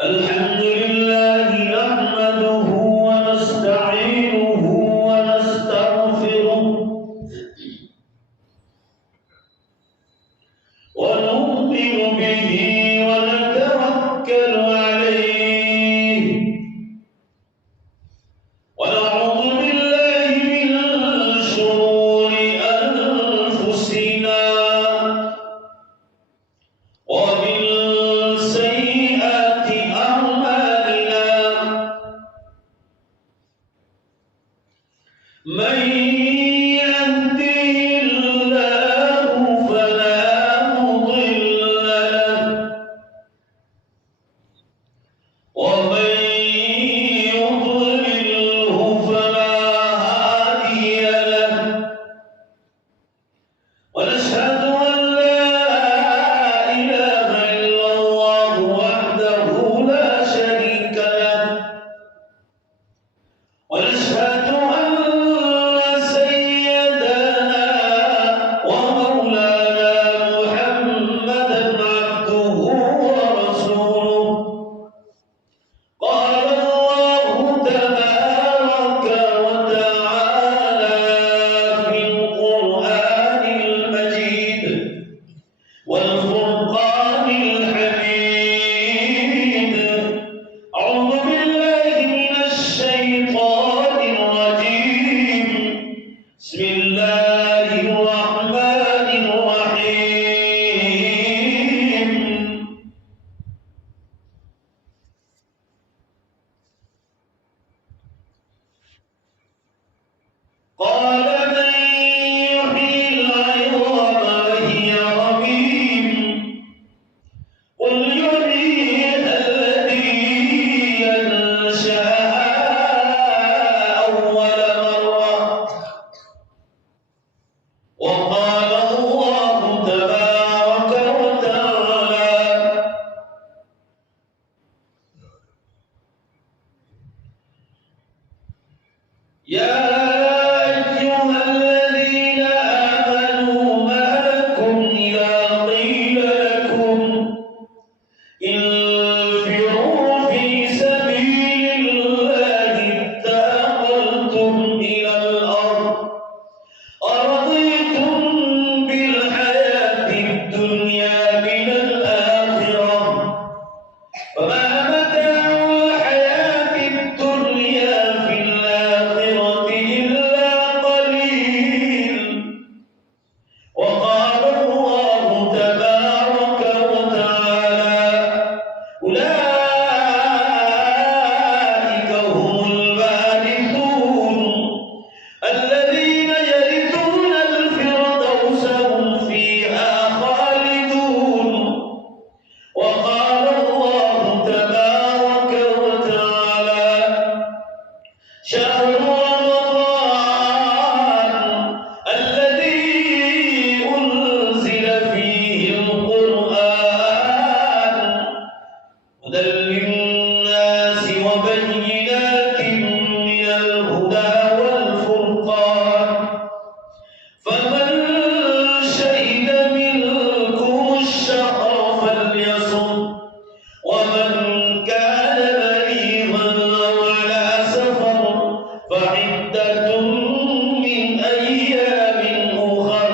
الحمد لله نحمده ونستعينه ونستغفره ونؤمن به ونتوكل عليه ونعوذ بالله من شرور أنفسنا ومن سيئات أعمالنا من يهده الله فلا مضل له ومن يضلله فلا هادي له ونشهد أن لا إله إلا الله وحده لا شريك له ونشهد أن سيدنا ومولانا محمدا عبده ورسوله قال الله تبارك وتعالى في القرآن المجيد والفرقان الحميد أعوذ بالله من الشيطان الرجيم بسم الله الرحمن الرحيم قال من يحيي العظام وهي رميم قل يحييها الذي ينشأها أول مرة وقال الله تبارك وتعالى يا أيها الذين آمنوا ما لكم إذا قيل لكم انفروا في سبيل الله اتاقلتم إلى الأرض أرضيتم بالحياة الدنيا من الآخرة فما متاع الحياة الدنيا في الآخرة إلا قليل وقال الله تبارك وتعالى أولئك هم الوارثون الذين يرثون الفردوس هم فيها خالدون وقال الله تبارك وتعالى شهر رمضان الذي أنزل فيه القرآن هدى للناس وبينات من الهدى والفرقان فمن شهد منكم الشهر فليصم ومن كان مريضا أو على سفر فعدة من أيام أخر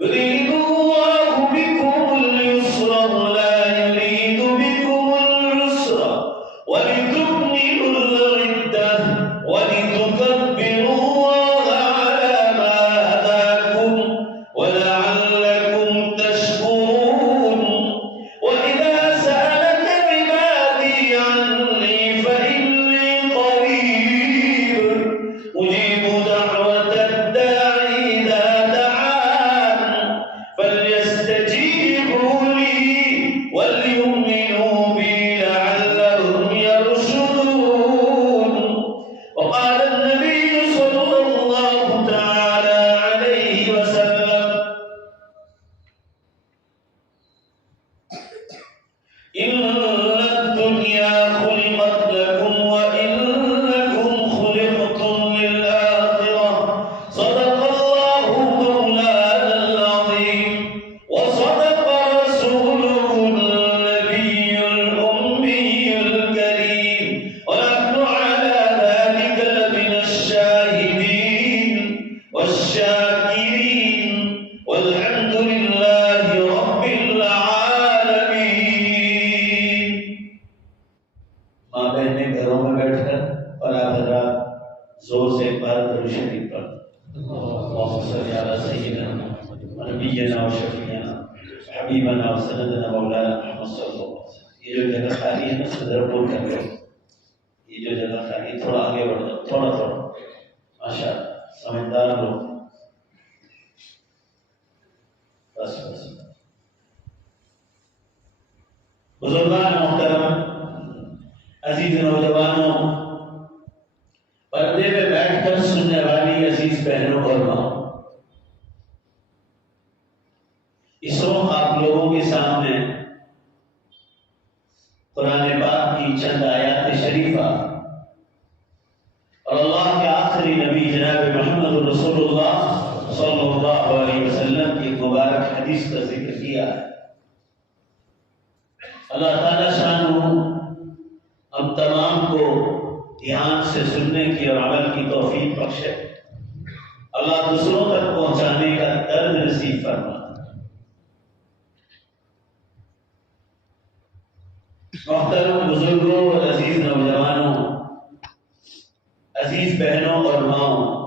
يريد الله بكم اليسر ولا يريد بكم العسر ولتكملوا العدة ولتكبروا الله على ما هداكم ولعلكم تشكرون وإذا سألك عبادي عني فإني قريب أجيب دعوة الداع إذا دعان فليستجيبوا لي وليؤمنوا بي لعلهم يرشدون وقال النبي صلى الله تعالى عليه وسلم إن الدنيا خلقت لكم وإنكم خلقتم للآخرة صدق الله مولانا العظيم وصدق حبیبنا و سندنا مولانا محمد صلی اللہ علیہ وسلم. یہ جو جگہ خالی ہے نا صدر بول کر لو. یہ جو جگہ خالی تھوڑا آگے بڑھ جاؤ تھوڑا تھوڑا. ماشاء اللہ سمجھدار لوگ. بس بس بزرگان محترم، عزیز نوجوانوں، پردے میں بیٹھ کر سننے والی عزیز بہنوں اور ماں، اس وقت آپ لوگوں کے سامنے قرآن پاک کی چند آیات شریفہ اور اللہ کے آخری نبی جناب محمد رسول اللہ صلی اللہ علیہ وسلم کی مبارک حدیث کا ذکر کیا ہے. اللہ تعالیٰ شانہ ہم تمام کو دھیان سے سننے کی اور عمل کی توفیق بخشے. اللہ دوسروں تک پہنچانے کا درد نصیب فرما. محترم بزرگوں اور عزیز نوجوانوں، عزیز بہنوں اور ماؤں،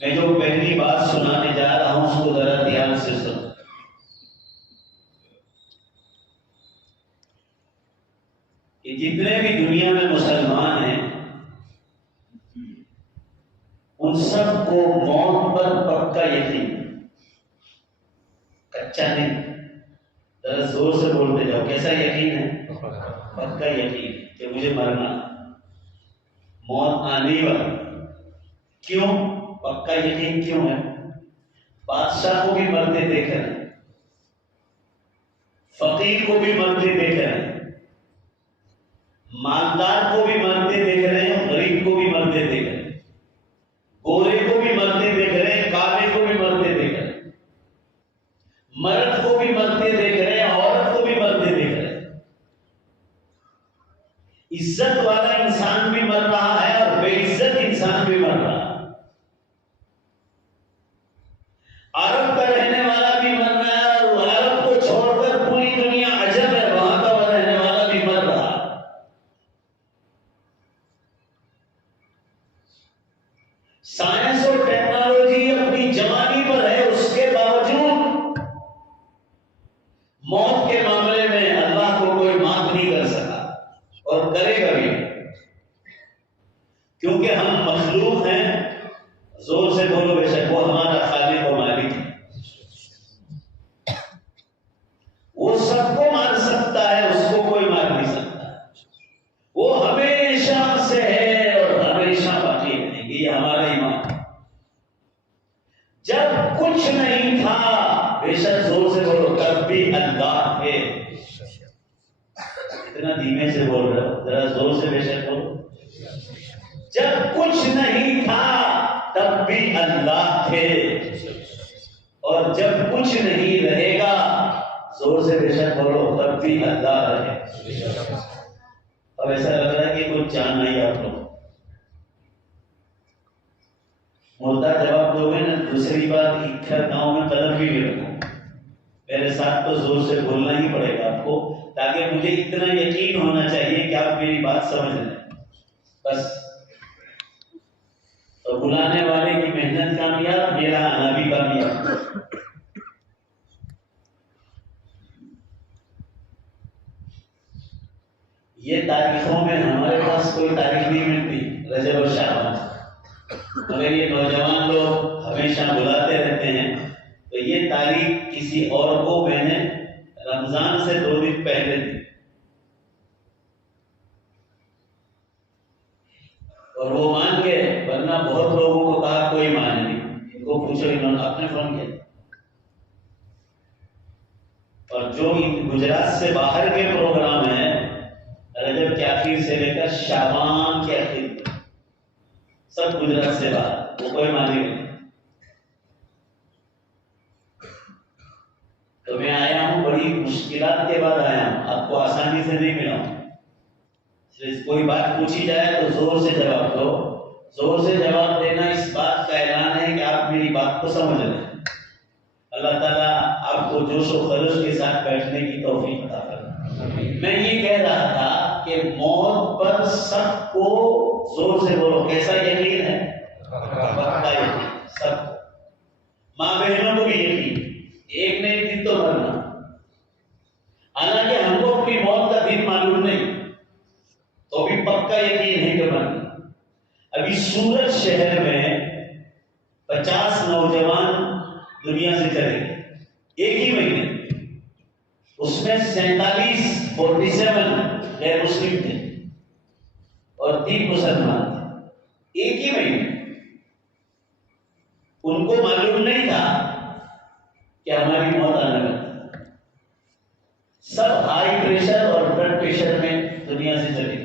میں جو پہلی بات سنانے جا رہا ہوں اس کو ذرا دھیان سے سنو. کہ جتنے بھی دنیا میں مسلمان ہیں ان سب کو موت پر پکا یقین، کچا نہیں. ذرا زور سے بولتے جاؤ. کیسا یقین ہے؟ پکا یقین کہ مجھے مرنا، موت آنے والی. کیوں پکا یقین کیوں ہے؟ بادشاہ کو بھی مرتے دیکھ رہے ہیں، فقیر کو بھی مرتے دیکھ رہے ہیں، مالدار کو بھی مرتے دیکھ رہے ہیں، غریب کو بھی مرتے دیکھ رہے ہیں، گورے کو بھی مرتے دیکھ رہے ہیں، کالے کو بھی مرتے دیکھ رہے ہیں، مرد کو بھی مرتے دیکھ رہے ہیں، عورت کو بھی مرتے دیکھ رہے ہیں. عزت والا انسان بھی مر رہا ہے اور بے عزت انسان بھی مر رہا ہے. عرب کا رہنے والا بھی مر رہا ہے اور عرب کو چھوڑ کر پوری دنیا عجب ہے وہاں کا رہنے والا بھی مر رہا ہے. سائنس اور ٹیکنالوجی اپنی جوانی پر ہے، اس کے باوجود موت کے معاملے میں اللہ کو کوئی معاف نہیں کر سکا اور کرے گا بھی، کیونکہ ہم مخلوق ہیں. زور سے بولو بے شک. وہ ہمارا خالق و مالک ہے، وہ سب کو مار سکتا ہے، اس کو کوئی مار نہیں سکتا. وہ ہمیشہ سے ہے اور ہمیشہ باقی رہے گی. یہ ہمارا ایمان ہے. جب کچھ نہیں تھا، بے شک زور سے بولو، تب بھی اللہ ہے. اتنا دھیمے سے بول رہے ہو، ذرا زور سے بے شک بولو. جب کچھ نہیں تھا تب بھی اللہ تھے، اور جب کچھ نہیں رہے گا، زور سے بے شک بولو، تب بھی اللہ رہے. اب ایسا لگ رہا ہے کہ کچھ جان نہیں آپ لوگ. مردہ جواب دو گے نا. دوسری بات، ادھر گاؤں میں قدم بھی نہیں رکھو. میرے ساتھ تو زور سے بولنا ہی پڑے گا آپ کو، تاکہ مجھے اتنا یقین ہونا چاہیے کہ آپ میری بات سمجھ لیں. بس تو بلانے والے کی محنت کامیاب، میرا آنا بھی کامیاب. یہ تاریخوں میں ہمارے پاس کوئی تاریخ نہیں ملتی رجب اور شعبان، مگر یہ نوجوان لوگ ہمیشہ بلاتے رہتے ہیں. تو یہ تاریخ کسی اور کو میں نے رمضان سے 2 دن پہلے دی، اور وہ مان گئے، ورنہ بہت لوگوں کو کہا کوئی مان نہیں. ان کو پوچھو، انہوں نے اپنے فون کیا. اور جو گجرات سے باہر کے پروگرام ہیں، رجب کے آخر سے لے کر شعبان کے آخر تک، سب گجرات سے باہر، وہ کوئی مانے نہیں. تو میں آیا ہوں، بڑی مشکلات کے بعد آیا ہوں، آپ کو آسانی سے نہیں ملا ہوں. کوئی بات پوچھی جائے تو زور سے جواب دو. زور سے جواب دینا اس بات کا اعلان ہے کہ آپ میری بات کو سمجھ لیں. اللہ تعالیٰ آپ کو جوش و خروش کے ساتھ بیٹھنے کی توفیق عطا فرمائے. میں یہ کہہ رہا تھا کہ موت پر سب کو، زور سے بولو، کیسا یقین ہے؟ پکا یقین. سب کو، ماں بہنوں کو بھی یقین. ایک ہی مہینے اس میں 47 غیر مسلم تھے اور 3 مسلمان تھے، ایک ہی مہینے۔ ان کو معلوم نہیں تھا کہ ہماری موت آنے والی ہے۔ سب ہائی پریشر اور بلڈ پریشر میں دنیا سے چلے گئے۔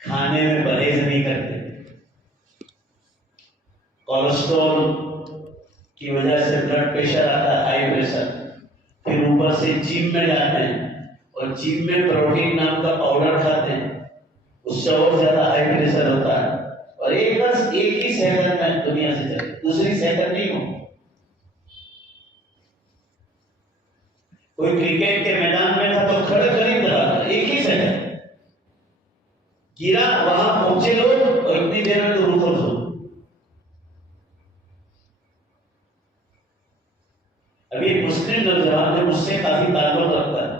کھانے میں پرہیز نہیں کرتے، کولیسٹرول کی وجہ سے بلڈ پریشر آتا ہے، ہائی پریشر، پھر اوپر سے جم میں جاتے ہیں اور جم میں پروٹین نام کا پاؤڈر کھاتے ہیں، اس سے اور زیادہ ہائی پریشر ہوتا ہے، اور ایک ہی سیکنڈ میں دنیا سے چلے، دوسری سیکنڈ نہیں ہو۔ کوئی کرکٹ کے میدان میں تھا تو کھڑے نہیں کرا، ایک ہی سیکنڈ گرا، وہاں پہنچے لوگ اور اتنی دیر میں تو روح افزا ہو۔ ابھی ایک مسلم نوجوان ہے، مجھ سے کافی تعلق رکھتا ہے،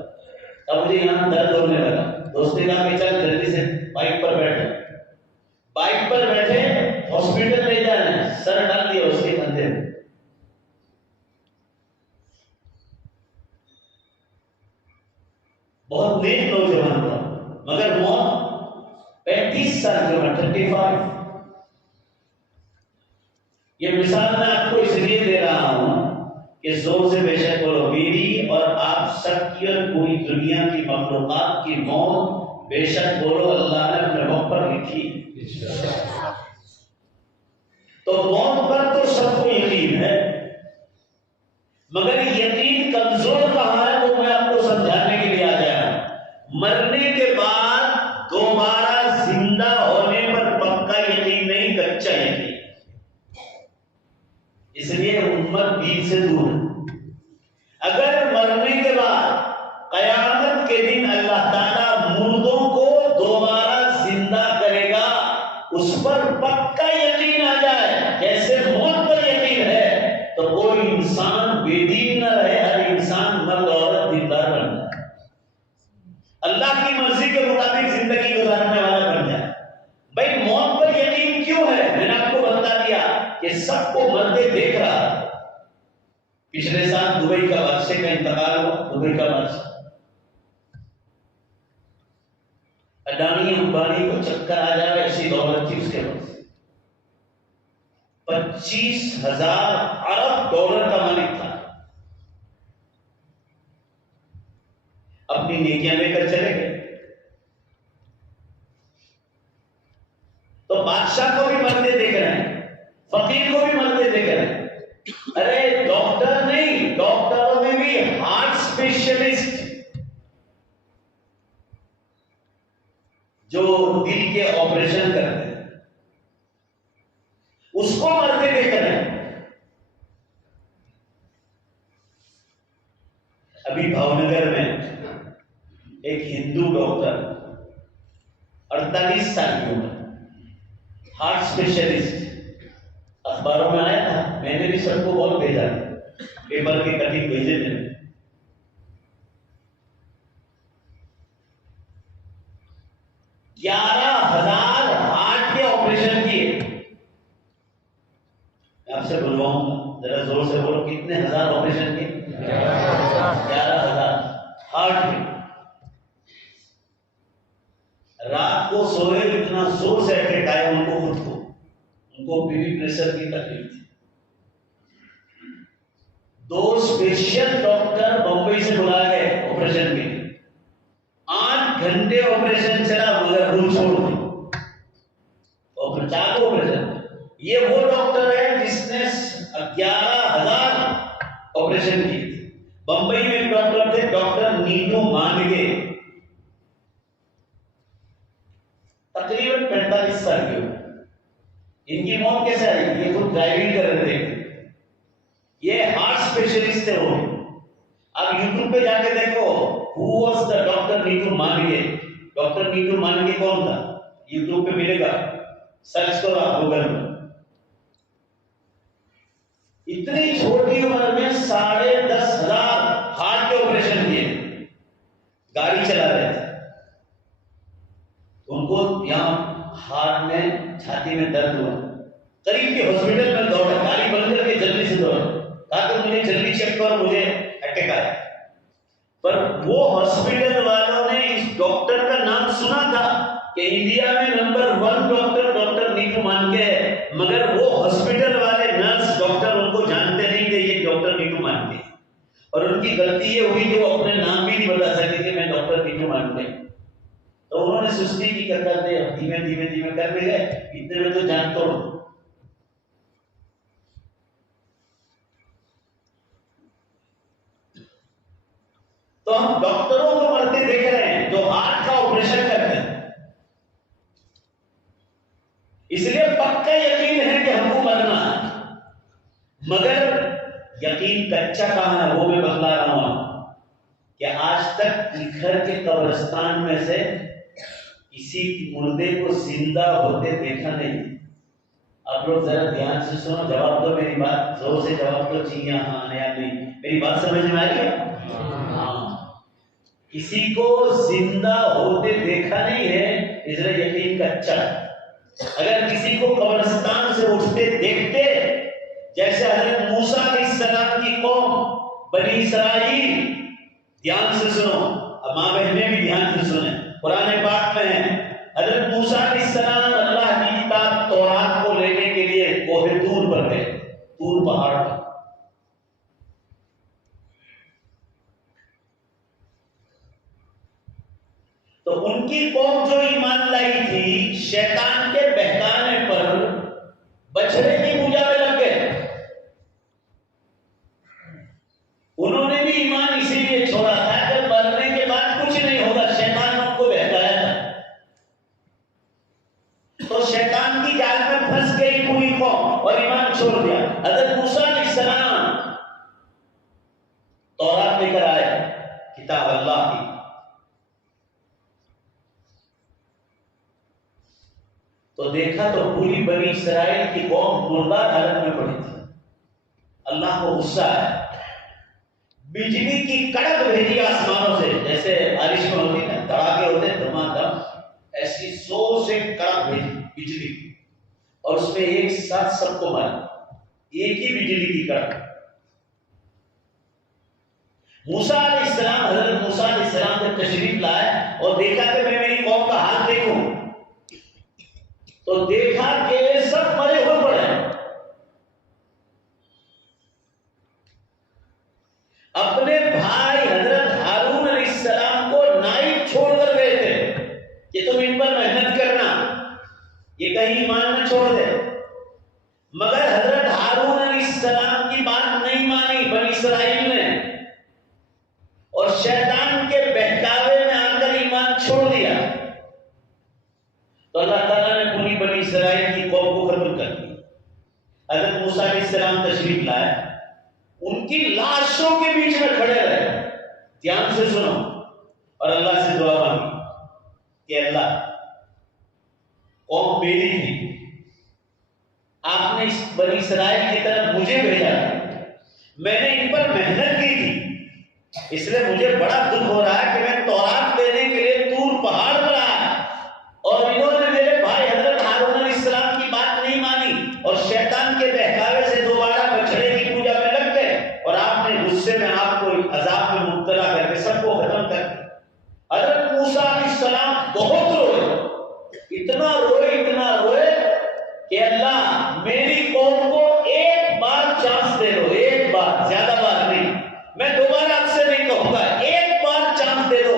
اب مجھے یہاں درد ہونے لگا، دوست نے کہا کہ چل جلدی سے بائک پر بیٹھے، بائک پر بیٹھے ہاسپٹل لے جانا ہے، سر ڈال دیا اس کے کندھے میں۔ بہت نیک نوجوان تھا، مگر موت 35 سال کی عمر، 35۔ یہ مثال میں آپ کو اس لیے دے رہا ہوں کہ زور سے بے شک بولو، میری اور آپ سب کی اور پوری دنیا کی مخلوقات کی موت بے شک بولو اللہ نے اپنے وقت پر لکھی۔ تو موت پر تو سب کو یقین ہے، مگر یقین کمزور کہاں ہے وہ میں آپ کو سمجھانے کے لیے آ گیا ہوں۔ مرنے کے بعد دوبارہ زندہ ہونے پر پکا یقین نہیں، کچا یقین۔ اس لیے امت دین سے دور ہے۔ اگر مرنے کے بعد قیامت کے دن اللہ تعالیٰ مردوں کو دوبارہ زندہ کرے گا، اس پر پکا یقین آ جائے، جیسے موت پر یقین ہے، تو کوئی انسان بے دین نہ رہے، ہر انسان مرد عورت دیندار بن جائے، اللہ کی مرضی کے مطابق زندگی گزارنے والا بن جائے۔ بھائی موت پر یقین کیوں ہے؟ میں نے آپ کو بتا دیا کہ سب کو مرتے دیکھ رہا۔ پچھلے سال دبئی کا بادشاہ کا انتقال ہوا، دبئی کا بادشاہ اڈانی امبانی کو چکر آ جائے، ایسی دولت تھی اس کے پاس، 25,000 ارب ڈالر کا مالک تھا، اپنی نیکیاں لے کر چلے گئے۔ تو بادشاہ کو بھی مرتے دیکھ رہے ہیں، فقیر کو بھی مرتے دیکھ رہے ہیں۔ ارے ڈاکٹر نہیں، ڈاکٹروں میں بھی ہارٹ اسپیشلسٹ جو دل کے آپریشن کرتے ہیں، اس کو مرتے دیکھ رہے ہیں۔ ابھی بھاؤنگر میں ایک ہندو ڈاکٹر 48 سال کی عمر، ہارٹ اسپیشلسٹ، اخباروں میں آیا تھا، میں نے بھی سب کو بہت بھیجا، پیپر کے کٹنگ بھیجے تھے۔ 11,000 ہارٹ کے آپریشن کیے۔ میں آپ سے بلواؤں گا، ذرا زور سے بولو، کتنے ہزار آپریشن کیے؟ 11,000 ہارٹ کے۔ رات کو سوئے، اتنا زور سے اٹیک آیا ان کو، خود کو، ان کو بی پی پریشر کی تکلیف تھی۔ 2 اسپیشل ڈاکٹر بمبئی سے بلا گئے آپریشن کے لیے، 8 گھنٹے آپریشن چلا مگر روح چھوڑ دی، اور 4 آپریشن۔ یہ وہ ڈاکٹر ہے جس نے 11,000 آپریشن کیے تھے۔ بمبئی میں ایک ڈاکٹر تھے، ڈاکٹر نیٹو مانگے، تقریباً 45 سال کی عمر۔ ان کی موت کیسے آئی؟ یہ خود ڈرائیونگ کر رہے تھے، یہ ہارٹ اسپیشلسٹ تھے وہ۔ اب یوٹیوب پہ جا کے دیکھو who was the ڈاکٹر نیٹو مانگے، ڈاکٹر نیٹو مانگے کون تھا، یوٹیوب پہ ملے گا، سرچ کرو آپ گوگل میں۔ اتنی چھوٹی عمر میں 10,500 ہارٹ کے آپریشن کیے، گاڑی چلا رہے تھے، ان کو یہاں ہارٹ میں چھاتی میں درد ہوا، قریب کے ہاسپٹل میں دوڑا، گاڑی بند کر کے جلدی سے دوڑا، کہا کہ مجھے جلدی چیک کرو، مجھے اٹیک آیا۔ پر وہ ہاسپٹل والوں نے اس ڈاکٹر کا نام سنا تھا کہ انڈیا میں نمبر 1 ڈاکٹر نیکو مان کے ہے، مگر وہ ہاسپٹل والے نرس ڈاکٹر ان کو جانتے نہیں تھے یہ ڈاکٹر نیکو مان کے، اور ان کی غلطی یہ ہوئی کہ وہ اپنے نام بھی نہیں بتا سکتے کہ میں ڈاکٹر نیکو مان کے، تو انہوں نے سستی کی کرتے دھیمے دھیمے دھیمے کرنے گئے، اتنے میں تو جان توڑ۔ تو ہم ڈاکٹروں کو مرتے دیکھ رہے ہیں جو ہارٹ کا آپریشن کرتے ہیں، اس لیے پکا یقین ہے کہ ہم کو مرنا ہے، مگر یقین کچا کہاں ہے وہ میں بتلا رہا ہوں کہ آج تک گھر کے قبرستان میں سے کسی مردے کو زندہ ہوتے دیکھا نہیں۔ آپ لوگ ذرا دھیان سے سنو، جواب دو میری بات، زور سے جواب دو، جی ہاں یا نہیں، میری بات سمجھ میں آ رہی ہے؟ ہاں، کسی کو زندہ ہوتے دیکھا نہیں ہے، اس لیے یقین کچا ہے۔ اگر کسی کو قبرستان سے اٹھتے دیکھتے، جیسے حضرت موسیٰ علیہ السلام کی قوم بنی اسرائیل، دھیان سے سنو، اب ماں بہنیں بھی دھیان سے سنیں، قرآن پاک میں ہے حضرت موسیٰ علیہ السلام اللہ کی کتاب تورات کو لینے کے لیے کوہ طور پر گئے، طور پہاڑ پر۔ تو ان کی قوم جو ایمان لائی تھی، شیطان کے بہکانے پر بچڑے کی پوجا میں لگ گئے۔ انہوں نے بھی ایمان اسی لیے چھوڑا تھا کہ مرنے کے بعد کچھ نہیں ہوگا، شیطان ان کو بہکایا تھا، تو شیطان کی جال میں پھنس گئی پوری قوم اور ایمان چھوڑ دیا۔ حضرت موسیٰ علیہ السلام تورات لے کر آئے، کتاب اللہ کی، تو دیکھا تو پوری بنی اسرائیل کی قوم مردار حالت میں پڑی تھی۔ اللہ کو غصہ ہے، بجلی کی کڑک بھیجی آسمانوں سے، جیسے بارش میں ہوتی ہے تڑاکے ہوتے دھمادم، ایسی زور سے کڑک بھیجی بجلی، اور اس میں ایک ساتھ سب کو مارا، ایک ہی بجلی کی کڑک۔ موسیٰ علیہ السلام، حضرت موسیٰ علیہ السلام جب تشریف لائے اور دیکھا کہ میں میری قوم کا حال دیکھوں، تو دیکھا کہ سب مرے ہوئے پڑے ہیں، اپنے بھائی حضرت ہارون علیہ السلام کو نائب چھوڑ کر گئے تھے کہ تم ان پر محنت کرنا، یہ کہیں ایمان نہ چھوڑ دے، مگر حضرت ہارون علیہ السلام کی بات نہیں مانی بنی اسرائیل نے، اور شیطان کے بہکاوے میں آ کر ایمان چھوڑ دیا، تو اللہ تعالیٰ نے پوری بنی اسرائیل کی قوم کو ختم کر دیا۔ حضرت موسیٰ علیہ السلام تشریف لائے، ان کی لاشوں کے بیچ میں کھڑے رہے، دھیان سے سنو، اور اللہ سے دعا مانگی کہ اللہ، قوم میری تھی، آپ نے اس بنی اسرائیل کی طرف مجھے بھیجا، میں نے ان پر محنت کی تھی، اس لیے مجھے بڑا دکھ ہو رہا ہے کہ میں تورات لینے کے لیے طور پہاڑ پر آیا، اور انہوں نے میرے بھائی حضرت ہارون علیہ السلام کی بات نہیں مانی، اور شیطان کے بہکاوے سے دوبارہ بچڑے کی پوجا میں لگ گئے، اور آپ نے غصے میں آپ کو عذاب میں مبتلا کر کے سب کو ختم کر دیا۔ حضرت موسیٰ علیہ السلام بہت روئے، اتنا روئے کہ اللہ میری قوم کو ایک بار چانس دے دو، ایک بار، زیادہ بار نہیں، میں دوبارہ آپ سے نہیں کہوں گا، ایک بار چانس دے دو،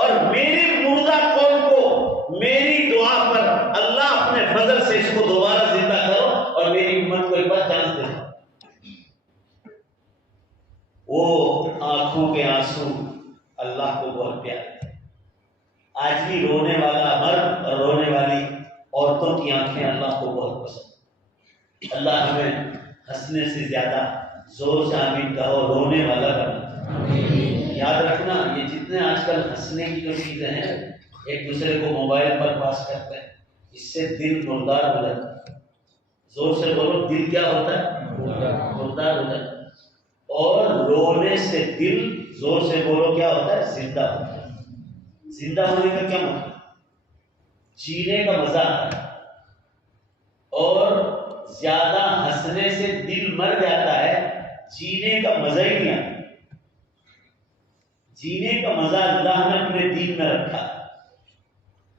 اور میری مردہ قوم کو میری دعا پر اللہ اپنے فضل سے اس کو دوبارہ زندہ کرو، اور میری امت کو ایک بار چانس دے دو۔ وہ آنکھوں کے آنسو اللہ کو بہت پیارے، آج بھی رونے والا مرد اور رونے والی عورتوں کی آنکھیں اللہ کو بہت پسند۔ اللہ ہمیں ہنسنے سے زیادہ زور سے آمین کہو، رونے والا بنا۔ یاد رکھنا، یہ جتنے آج کل ہنسنے کی جو چیزیں ہیں، ایک دوسرے کو موبائل پر پاس کرتے ہیں، اس سے دل مردار ہو جاتا ہے۔ زور سے بولو، دل کیا ہوتا ہے؟ مردار ہو جاتا ہے۔ اور رونے سے دل، زور سے بولو، کیا ہوتا ہے؟ زندہ ہوتا ہے۔ زندہ ہونے کا کیا مطلب؟ جینے کا مزہ آتا ہے۔ اور زیادہ ہنسنے سے دل مر جاتا ہے، جینے کا مزہ ہی نہیں آتا۔ جینے کا مزہ اللہ نے اپنے دین میں رکھا۔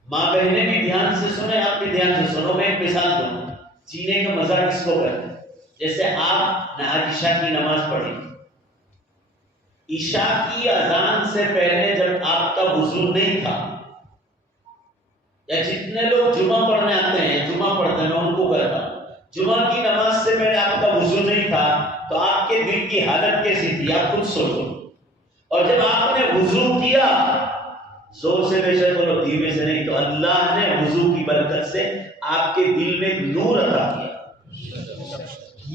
ماں بہنیں بھی دھیان سے سنیں، آپ بھی دھیان سے سنو۔ میں ایک مثال دوں، جینے کا مزہ کس کو کہتے ہیں؟ جیسے آپ نے آج عشاء کی نماز پڑھی، عشاء کی اذان سے پہلے جب آپ کا وضو نہیں تھا، یا جتنے لوگ جمعہ پڑھنے آتے ہیں، جمعہ پڑھتے ہیں، میں ان کو کہتا ہوں، جمعہ کی نماز سے پہلے آپ کا وضو نہیں تھا تو آپ کے دل کی حالت کیسی تھی آپ خود سوچو۔ اور جب آپ نے وضو کیا، زور سے بے شک بولو، دھیمے سے نہیں، تو اللہ نے وضو کی برکت سے آپ کے دل میں نور عطا کیا۔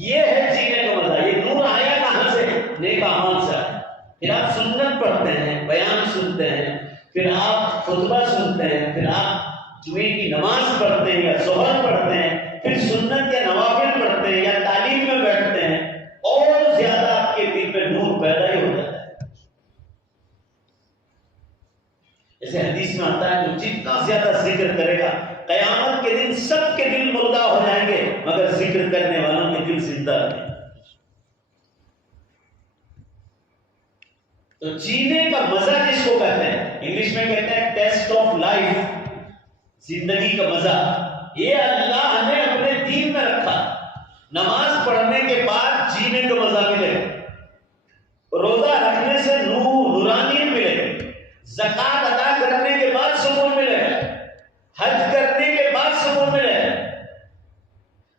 یہ ہے جینے کا مزہ۔ یہ نور آیا کہاں سے؟ نیک اعمال سے آیا۔ پھر آپ سنت پڑھتے ہیں، بیان سنتے ہیں، پھر آپ خطبہ سنتے ہیں، پھر آپ جمعے کی نماز پڑھتے ہیں یا ظہر پڑھتے ہیں، پھر سنت یا نوافل پڑھتے ہیں یا تعلیم میں بیٹھتے ہیں، اور زیادہ آپ کے دل میں نور پیدا ہی ہو جاتا ہے۔ جیسے حدیث میں آتا ہے، جو جتنا زیادہ ذکر کرے گا، قیامت کے دن سب کے دل مردہ ہو جائیں گے مگر ذکر کرنے والوں کے دل زندہ رہیں۔ تو جینے کا مزہ جس کو کہتے ہیں، انگلش میں کہتے ہیں ٹیسٹ آف لائف، زندگی کا مزہ، یہ اللہ نے اپنے دین میں رکھا۔ نماز پڑھنے کے بعد جینے کا مزہ ملے، روزہ رکھنے سے نورانیت ملے، زکات ادا کرنے کے بعد سکون ملے، حج کرنے کے بعد سکون ملے،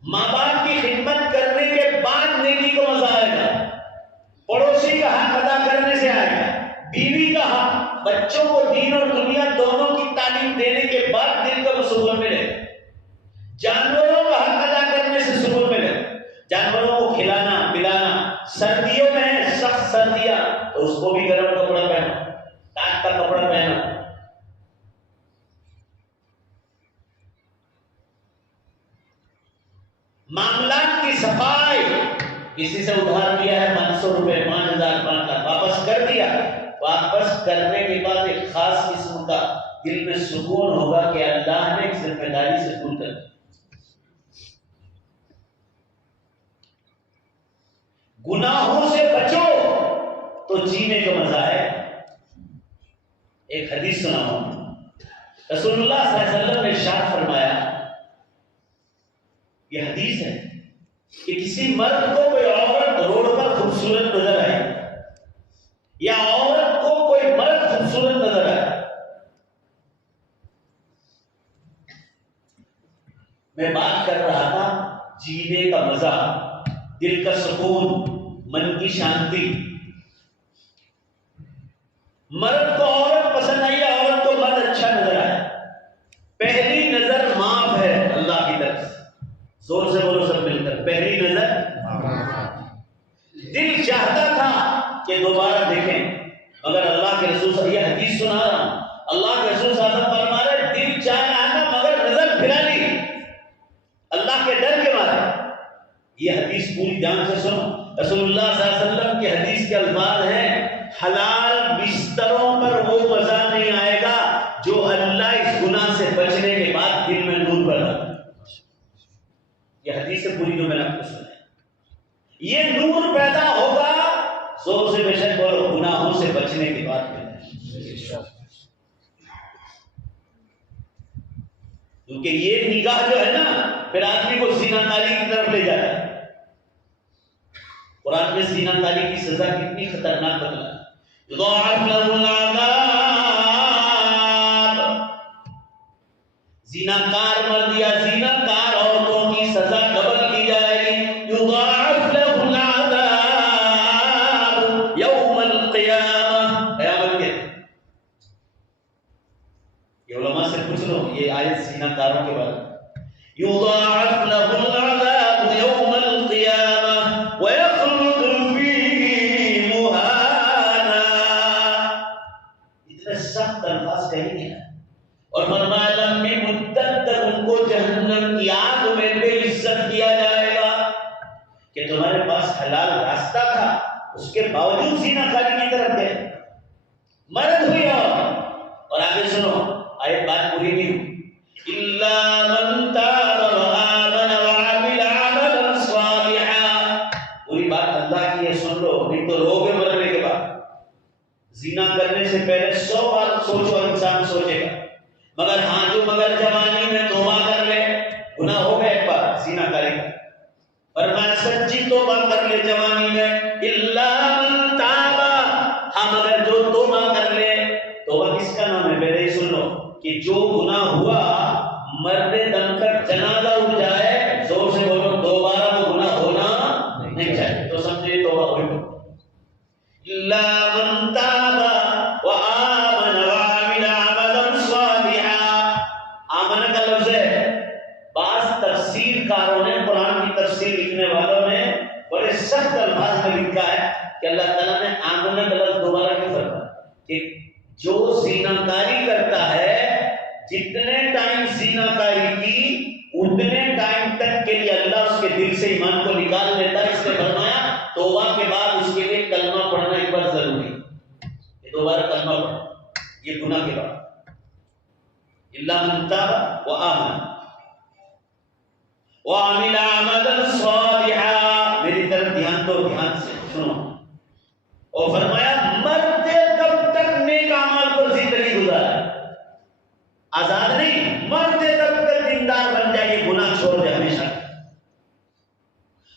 ماں باپ کی خدمت کرنے کے بعد نیکی کا مزہ آئے گا، پڑوسی کا حق ادا کرنے سے آئے گا، بیوی کا حق، بچوں کو دین اور دنیا دونوں کی تعلیم دینے کے بعد دل کو سکون ملے، جانوروں کا حق ادا کرنے سے سکون ملے، جانوروں کو کھلانا پلانا، سردیوں میں ہے سخت سردیاں تو اس کو بھی گرم کپڑا پہنو، ٹاٹ کا کپڑا پہنو۔ معاملات کی صفائی، کسی سے ادھار لیا ہے 500 روپے، 5000، 5 لاکھ، واپس کر دیا، واپس کرنے کے بعد ایک خاص قسم کا دل میں سکون ہوگا کہ اللہ نے ایک ذمہ داری سے دور کر دی۔ گناہوں سے بچو تو جینے کا مزہ ہے۔ ایک حدیث سناؤں، رسول اللہ صلی اللہ علیہ وسلم نے ارشاد فرمایا، یہ حدیث ہے کہ کسی مرد کو کوئی عورت روڈ پر خوبصورت نظر آئے یا عورت کو کوئی مرد خوبصورت نظر آئے، میں بات کر رہا تھا جینے کا مزہ، دل کا سکون، من کی شانتی۔ مرد کو عورت پسند آئی، عورت کو مرد اچھا نظر آیا، پہلی نظر معاف ہے اللہ کی طرف سے، زور سے بولو سب مل کر، پہلی نظر۔ دل چاہتا تھا کہ دوبارہ دیکھیں مگر اللہ کے رسول صلی اللہ علیہ وسلم، یہ حدیث سنا رہا ہوں، اللہ کے رسول صلی اللہ علیہ وسلم فرما رہے دل چاہ آنا مگر نظر پھرا لی، اللہ کے ڈر کے مارے۔ یہ حدیث پوری دھیان سے سنو، رسول اللہ صلی اللہ علیہ وسلم کی حدیث کے الفاظ ہیں، حلال بستروں پر وہ مزہ نہیں آئے گا جو اللہ اس گناہ سے بچنے کے بعد دل میں نور پیدا کرے۔ یہ حدیث پوری جو میں نے آپ کو سنا ہے، یہ نور پیدا ہوگا، زور سے بے شک بولو، گناہوں سے بچنے کے بعد پیدا۔ کیونکہ یہ نگاہ جو ہے نا پھر آدمی کو زنا کاری کی طرف لے جاتا ہے۔ قرآن میں زنا کاری کی سزا کتنی خطرناک بتائی، یضاعف له العذاب، زناکار مرد یا زناکار عورتوں کی سزا ڈبل کی جائے گی، یضاعف له العذاب یوم القیامہ، قیامت کے۔ یہ علماء سے پوچھ لو، یہ آیت زناکاروں کے بارے میں، یضاعف له العذاب یوم القیامہ ویخلد فیہ مہانا، اتنے سخت الفاظ کہیں نہیں ہے، اور فرمایا لمبی مدت تک ان کو جہنم کی آگ میں بے عزت کیا جائے گا کہ تمہارے پاس حلال راستہ تھا، اس کے باوجود زنا کاری کی طرف گئے، مرد ہوئی اور آگے سنو، آیت بات پوری نہیں ہوئی، الا من تاب وآمن مت سوچو انسان سوچے گا، مگر ہاں جو مگر جوانی میں توبہ کر لے، گناہ ہو گیا ایک بار زنا کاری کا، فرمایا سچی توبہ کر لے جوانی میں، الا من تاب، ہاں مگر جو توبہ کر لے، توبہ کس کا نام ہے؟ پہلے ہی سن لو کہ جو گناہ ہوا مرنے دم تک جنازہ اٹھ جائے، زور سے بولو دوبارہ وہ گناہ ہونا نہیں چاہیے، تو سمجھے توبہ ہوئی۔ الا من تاب وآمن وعمل عملا صالحا، آمن کا لفظ ہے، بعض تفسیر کاروں نے، قرآن کی تفسیر لکھنے والوں نے بڑے سخت الفاظ میں لکھا ہے کہ اللہ تعالیٰ نے آمن کا لفظ دوبارہ کیوں فرمایا کہ جو زنا کاری کرتا ہے، جتنے ٹائم زنا کاری کی اتنے ٹائم تک کے لیے اللہ اس کے دل سے ایمان کو نکال لیتا ہے، اس نے فرمایا توبہ کے بعد اس کے لیے کلمہ پڑھنا ایک بار ضروری ہے، یہ دوبارہ کلمہ پڑھنا یہ گناہ کے بعد، الا من تاب وآمن وعمل عملا صالحا، میری طرف دھیان دو، دھیان سے سنو، اور فرمایا مرتے دم تک نیک اعمال پر زندگی گزارے، آزاد نہیں، مرتے دم تک دیندار بن جائے، یہ گناہ چھوڑ دے ہمیشہ،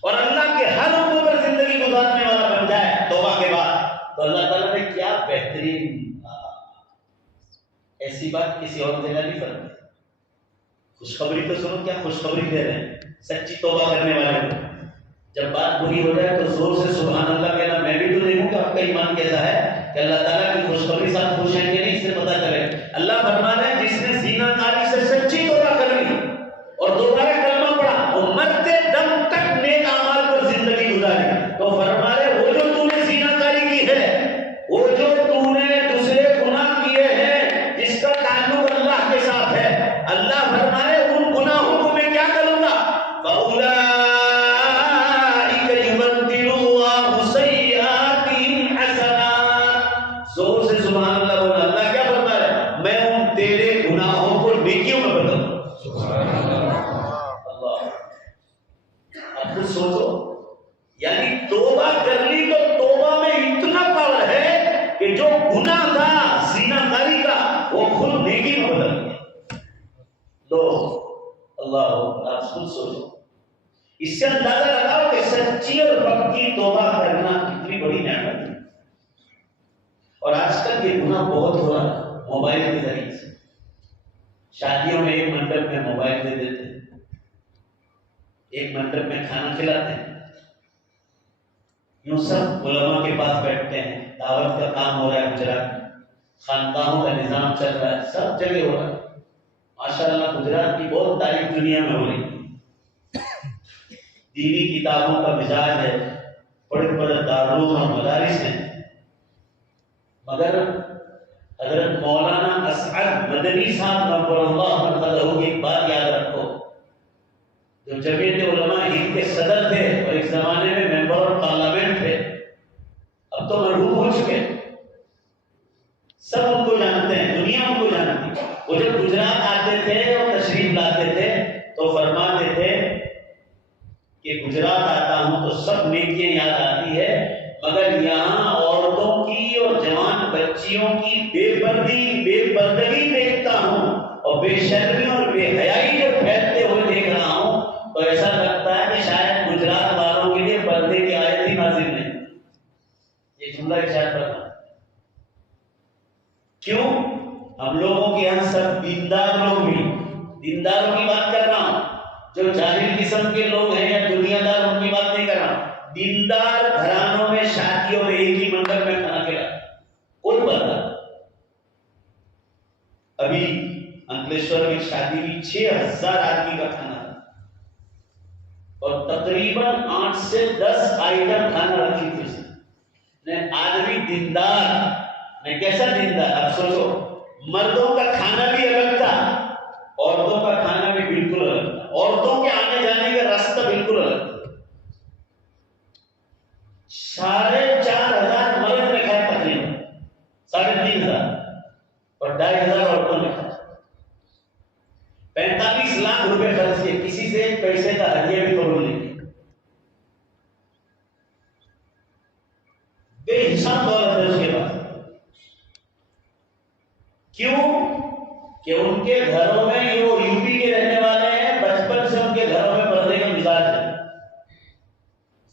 اور اللہ کے ہر حکم پر زندگی گزارنے والا بن جائے توبہ کے بعد، تو اللہ تعالیٰ نے کیا بہترین، ایسی بات کسی اور جگہ نہیں فرمائی۔ خوشخبری تو سنو، کیا خوشخبری دے رہے ہیں سچی توبہ کرنے والے کو، جب بات بری ہو جائے تو زور سے سبحان اللہ کہنا، میں بھی تو دیکھوں کہ آپ کا ایمان کیسا ہے، کہ اللہ تعالیٰ کی خوشخبری ساتھ خوش ہیں کہ نہیں، اس سے پتہ چلے۔ اللہ فرما رہے ہیں جس نے زنا کاری سے سچی توبہ کر لی اور دوبارہ کلمہ پڑھا، وہ مرتے دم تک نیک اعمال پر زندگی گزاری، تو فرما رہے وہ جو تو نے زنا کاری کی ہے، وہ جو تو نے دوسرے گناہ کیے ہیں جس کا تعلق اللہ کے ساتھ ہے، اللہ فرما رہے ان گناہوں کو میں کیا کروں گا، زور سے سبحان اللہ بولا، اللہ کیا فرما رہا ہے، میں ان تیرے گناہوں کو نیکیوں میں بدل دوں۔ سبحان اللہ، اب کچھ سوچو، یعنی توبہ کر لی تو توبہ میں اتنا پاور ہے کہ جو گناہ تھا زنا کاری کا وہ خود نیکی میں بدل گیا۔ لو اللہ، آپ خود سوچو، اس سے اندازہ لگاؤ کہ سچی اور پکی توبہ کرنا کتنی بڑی نعمت ہے۔ اور آج کل یہ گناہ بہت ہو رہا ہے موبائل کے ذریعے سے، شادیوں میں ایک منڈپ میں موبائل دے دیتے ہیں، ایک منڈپ میں کھانا کھلاتے ہیں، یوں سب علماء کے پاس بیٹھتے ہیں، دعوت کا کام ہو رہا ہے گجرات میں، خانقاہوں کا نظام چل رہا ہے، سب جگہ ہو رہا ہے، ماشاءاللہ گجرات کی بہت تعریف دنیا میں ہو رہی ہے، دینی کتابوں کا مزاج ہے، بڑے بڑے دارالعلوم اور مدارس ہیں، مگر حضرت مولانا اسعد مدنی صاحب نور اللہ مرقدہ کی ایک بات یاد رکھو، جو جمعیت علماء ہند کے صدر تھے اور ایک زمانے میں ممبر آف پارلیمنٹ تھے، اب تو مرحوم ہو چکے، سب ان کو جانتے ہیں، دنیا ان کو جانتی ہے، وہ جب گجرات آتے تھے اور تشریف لاتے تھے تو فرماتے تھے کہ گجرات آتا ہوں تو سب نیکیاں یاد آتی ہے، مگر یہاں عورتوں کی اور جوان بچیوں کی بے پردگی دیکھتا ہوں اور بے شرمی اور بے حیائی جو پھیلتے ہوئے دیکھ رہا ہوں، تو ایسا لگتا ہے کہ شاید گجرات والوں کے لیے پردے کی آیت ہی نازل نہیں۔ یہ جملہ ارشاد کرنا کیوں؟ ہم لوگوں کے یہاں سب دیندار لوگ بھی، دینداروں کی بات کر رہا ہوں، جو جاہل قسم کے لوگ ہیں یا دنیا دار ان کی بات نہیں کر رہا ہوں، دیندار گھرانوں میں شادیوں میں ایک ہی منڈپ میں کھانا کھلا کون بتا۔ ابھی انکلیشور میں شادی بھی 6000 آدمی کا کھانا تھا اور تقریباً 8 سے 10 آئٹم کھانا رکھی تھی اس نے، آدمی دیندار میں، کیسا دیندار، اب سوچو، مردوں کا کھانا بھی الگ تھا، عورتوں کا کھانا بھی بالکل الگ تھا، عورتوں کے آنے جانے کا راستہ بالکل الگ تھا، 4500 مرد نے کھایا تقریباً، 3500 اور 2500 عورتوں نے کھایا، 45 لاکھ روپے خرچ کیے، کسی سے ایک پیسے کا ہدیہ بھی قبول نہیں کیا، بے حساب دولت ہے اس کے پاس، کہ ان کے گھروں میں، یہ وہ یوپی کے رہنے والے ہیں، بچپن سے ان کے گھروں میں پردے کا مزاج ہے.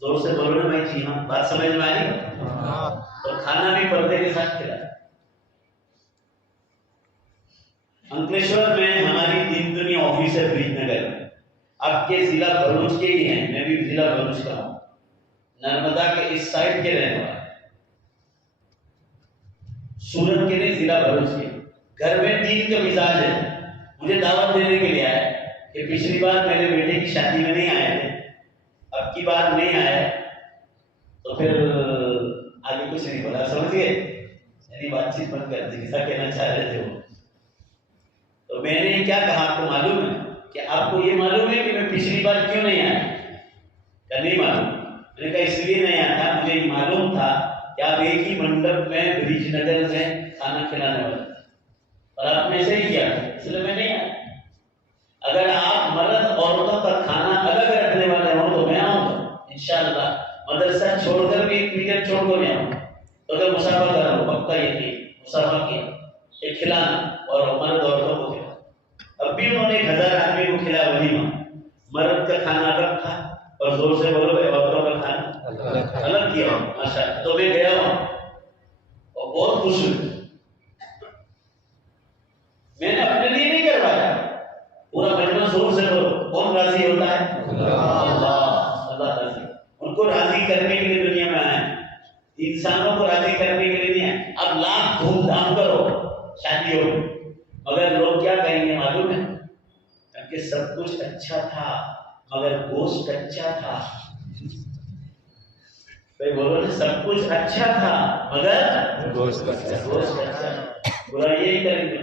زور سے بولو نا بھائی. جی ہاں، بات سمجھ میں آئی؟ تو کھانا بھی پردے کے ساتھ کھلایا. انکلیشور میں ہماری دن دنیا آفس ہے برج نگر میں. آپ کے ضلع بھروچ کے ہی ہیں، میں بھی ضلع بھروچ کا ہوں، نرمدا کے اس سائڈ کے رہنے والے. سورت کے نہیں، ضلع بھروچ کے. گھر میں دین کا مزاج ہے. مجھے دعوت دینے کے لیے آئے کہ پچھلی بار میرے بیٹے کی شادی میں نہیں آئے تھے، اب کی بار نہیں آئے، تو پھر آگے کچھ نہیں بولا. سمجھئے؟ یعنی بات چیت بند کر دی، ایسا کہنا چاہ رہے تھے وہ. تو میں نے کیا کہا آپ کو معلوم ہے کہ آپ کو یہ معلوم ہے کہ میں پچھلی بار کیوں نہیں آیا؟ کہ نہیں معلوم. میں نے کہا اس لیے نہیں آیا تھا، مجھے یہ معلوم تھا کہ آپ ایک ہی منڈپ میں برج نگر میں کھانا کھلانے والے، اور آپ نے ایسے ہی کیا، اس لیے میں نہیں آیا. اگر آپ مرد عورتوں کا کھانا الگ رکھنے والے ہوں تو میں آؤں گا انشاءاللہ. مدرسہ چھوڑ کر بھی ایک پیریڈ چھوڑ کر میں آؤں گا. تو اگر مسافہ کر رہا ہوں پکا یقین مسافہ کیا کہ کھلانا اور مرد عورتوں کو کھلانا. اب بھی انہوں نے 1000 آدمی کو کھلایا ولیمہ. مرد کا کھانا الگ تھا اور زور سے بولو بھائی عورتوں کا کھانا الگ کیا ہوں. ماشاءاللہ. تو میں گیا ہوں اور بہت خوش ہوں. میں نے اپنے لیے نہیں کروایا، پورا مجمع زور سے بولو. کون راضی ہوتا ہے؟ اللہ راضی. ان کو راضی کرنے کے لیے دنیا میں آئے ہیں، انسانوں کو راضی کرنے کے لیے نہیں آئے. اب لاکھ دھوم دھام کرو شادیوں میں، مگر لوگ کیا کہیں گے معلوم ہے؟ کہ سب کچھ اچھا تھا مگر گوشت کچا تھا. بولو نا، سب کچھ اچھا تھا مگر گوشت کچا. برا یہی کریں گے.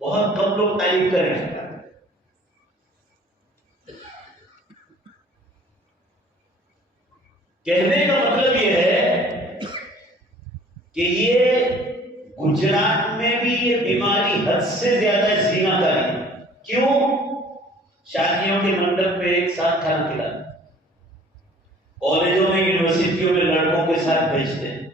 بہت کم لوگ تعریف کریں گے. کہنے کا مطلب یہ ہے کہ یہ گجرات میں بھی یہ بیماری حد سے زیادہ زینا کاری ہے. کیوں؟ شادیوں کے منڈپ پہ ایک ساتھ کھانا کھلانا، کالجوں میں یونیورسٹیوں میں لڑکوں کے ساتھ بھیجتے ہیں،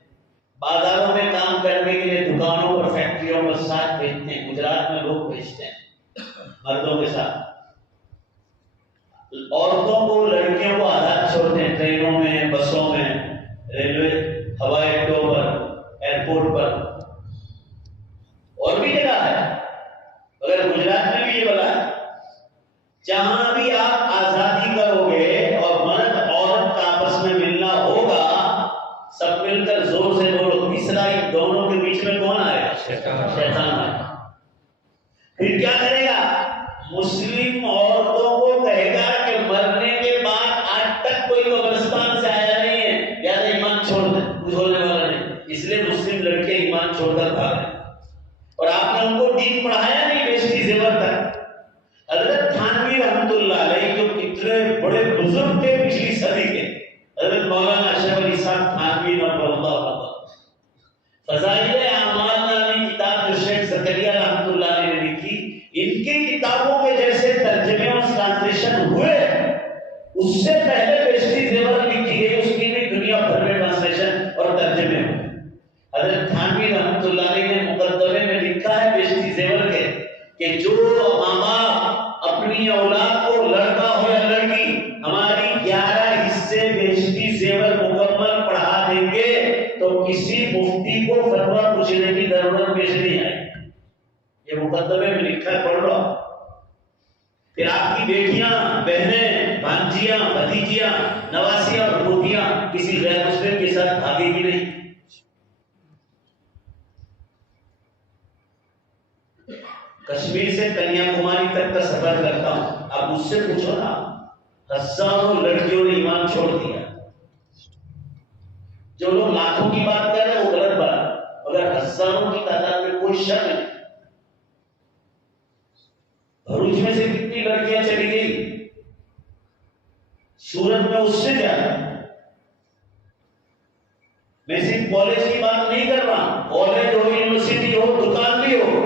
بازاروں میں کام کرنے کے لیے دکانوں اور فیکٹریوں میں ساتھ بھیجتے ہیں. گجرات میں لوگ بھیجتے ہیں مردوں کے ساتھ. عورتوں کو لڑکیوں کو آزاد چھوڑتے ہیں ٹرینوں میں، بسوں میں، ریلوے، ہوائی اڈوں پر، ایئرپورٹ پر، اور بھی جگہ ہے. اگر گجرات میں بھی یہ بلا، جہاں بھی آپ آزادی کرو گے اور مرد عورت کا آپس میں ملنا ہوگا، سب مل کر زور سے بولو تیسرا ان دونوں کے بیچ میں کون آئے گا؟ شیطان آئے گا. پھر کیا کرے گا؟ مسلم عورتوں کو کہے گا کہ مرنے کے بعد آج تک کوئی قبرستان سے آیا نہیں ہے، لہٰذا ایمان چھوڑ دیں. کچھ ہونے والا نہیں. اس لیے مسلم لڑکے ایمان چھوڑ کر بھاگ رہے ہیں. اور آپ نے ان کو دین پڑھایا نہیں بیشتی زیور تک. حضرت تھانوی رحمۃ اللہ علیہ جو کتنے بڑے بزرگ تھے پچھلی صدی کے، حضرت مولانا اشرف علی صاحب تھانوی نور اللہ علیہ، فضائل اعمال نامی کتاب جو شیخ زکریا رحمۃ اللہ علیہ نے لکھی، ان کی کتابوں کے جیسے ترجمے اور ٹرانسلیشن ہوئے، اس سے پہلے بیشتی زیور لکھی گئی، اس کی بھی دنیا بھر میں ٹرانسلیشن اور ترجمے ہوئے. حضرت تھانوی رحمۃ اللہ علیہ نے مقدمے میں لکھا ہے بیشتی زیور کے کہ جو ماں باپ اپنی اولاد کو لڑکا ہو یا لڑکی ہماری 11 حصے بیشتی زیور مکمل پڑھا دیں گے تو کسی مفتی کو فتویٰ پوچھنے کی ضرورت پیش نہیں آئے. یہ مقدمے میں لکھا ہے، پڑھ لو. پھر آپ کی بیٹیاں، بہنیں، بھانجیاں، بھتیجیاں، نواسیاں اور پوتیاں کسی غیر مسلم کے ساتھ بھاگے گی نہیں. کشمیر سے کنیا کماری تک کا سفر کرتا ہوں، اب مجھ سے پوچھو نا، ہزاروں لڑکیوں نے ایمان چھوڑ دیا. جو لوگ لاکھوں کی بات کر رہے ہیں وہ غلط بات، مگر ہزاروں کی تعداد میں کوئی شک نہیں. بھروچ میں سے کتنی لڑکیاں چلی گئی، سورت میں اس سے زیادہ. میں صرف کالج کی بات نہیں کر رہا، کالج ہو، یونیورسٹی ہو، دکان بھی ہو،